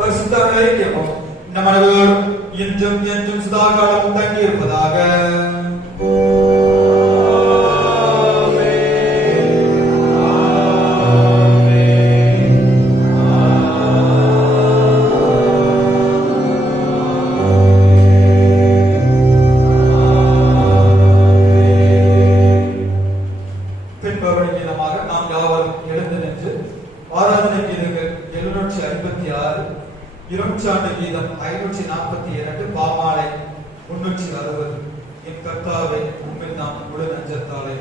பரிசுத்த ஐக்கியமும் நம் அனைவரோடும் என்றும் என்றும் சதா காலமும் தங்கி இருப்பதாக. பின்பவனி கீதமாக நாம் யாவரும் எழுந்து நின்று ஆராதனை கீதங்கள் 756, இரும்சாண்டு கீதம் 542, பாமாலை 360, என் கர்த்தாவே உம்மில் நாம் முழு நெஞ்சத்தாலே.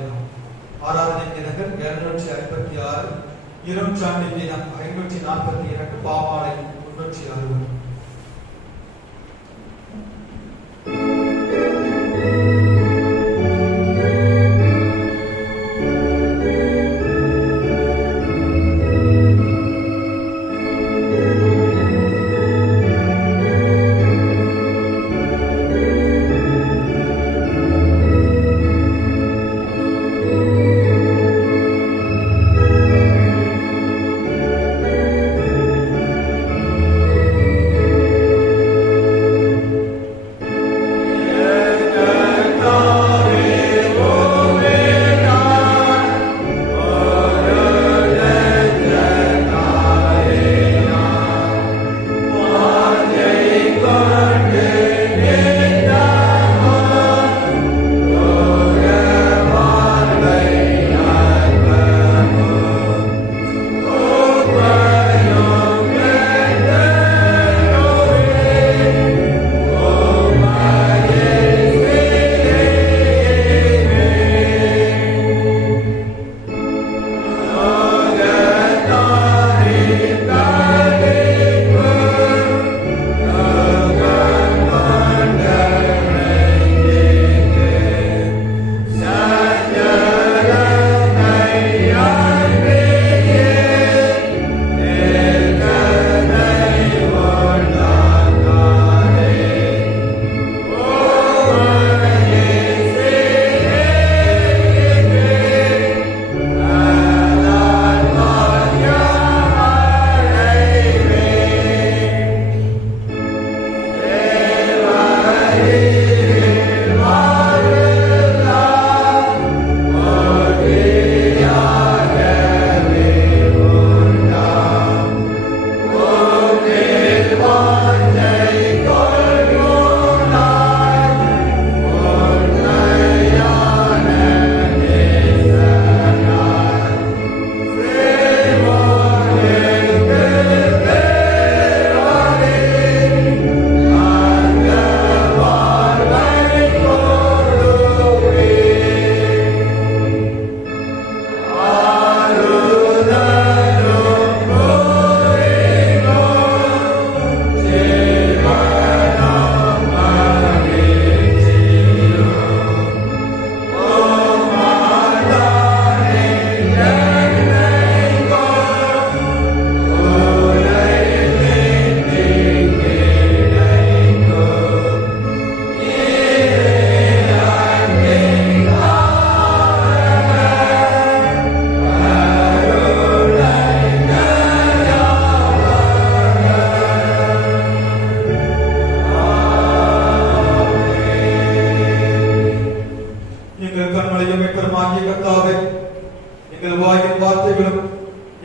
ஆராதனை கீதங்கள் 756, இரும்சாண்டு கீதம் 542, பாமாலை 360.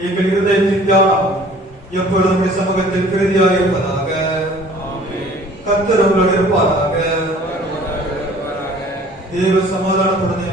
எங்கள் இருதயத்தின் தியானம் எப்பொழுதும் சமூகத்தில் பிரதியாக இருப்பதாக. கர்த்தர் உங்களோடு இருப்பாராக. தேவ சமாதானத்துடன்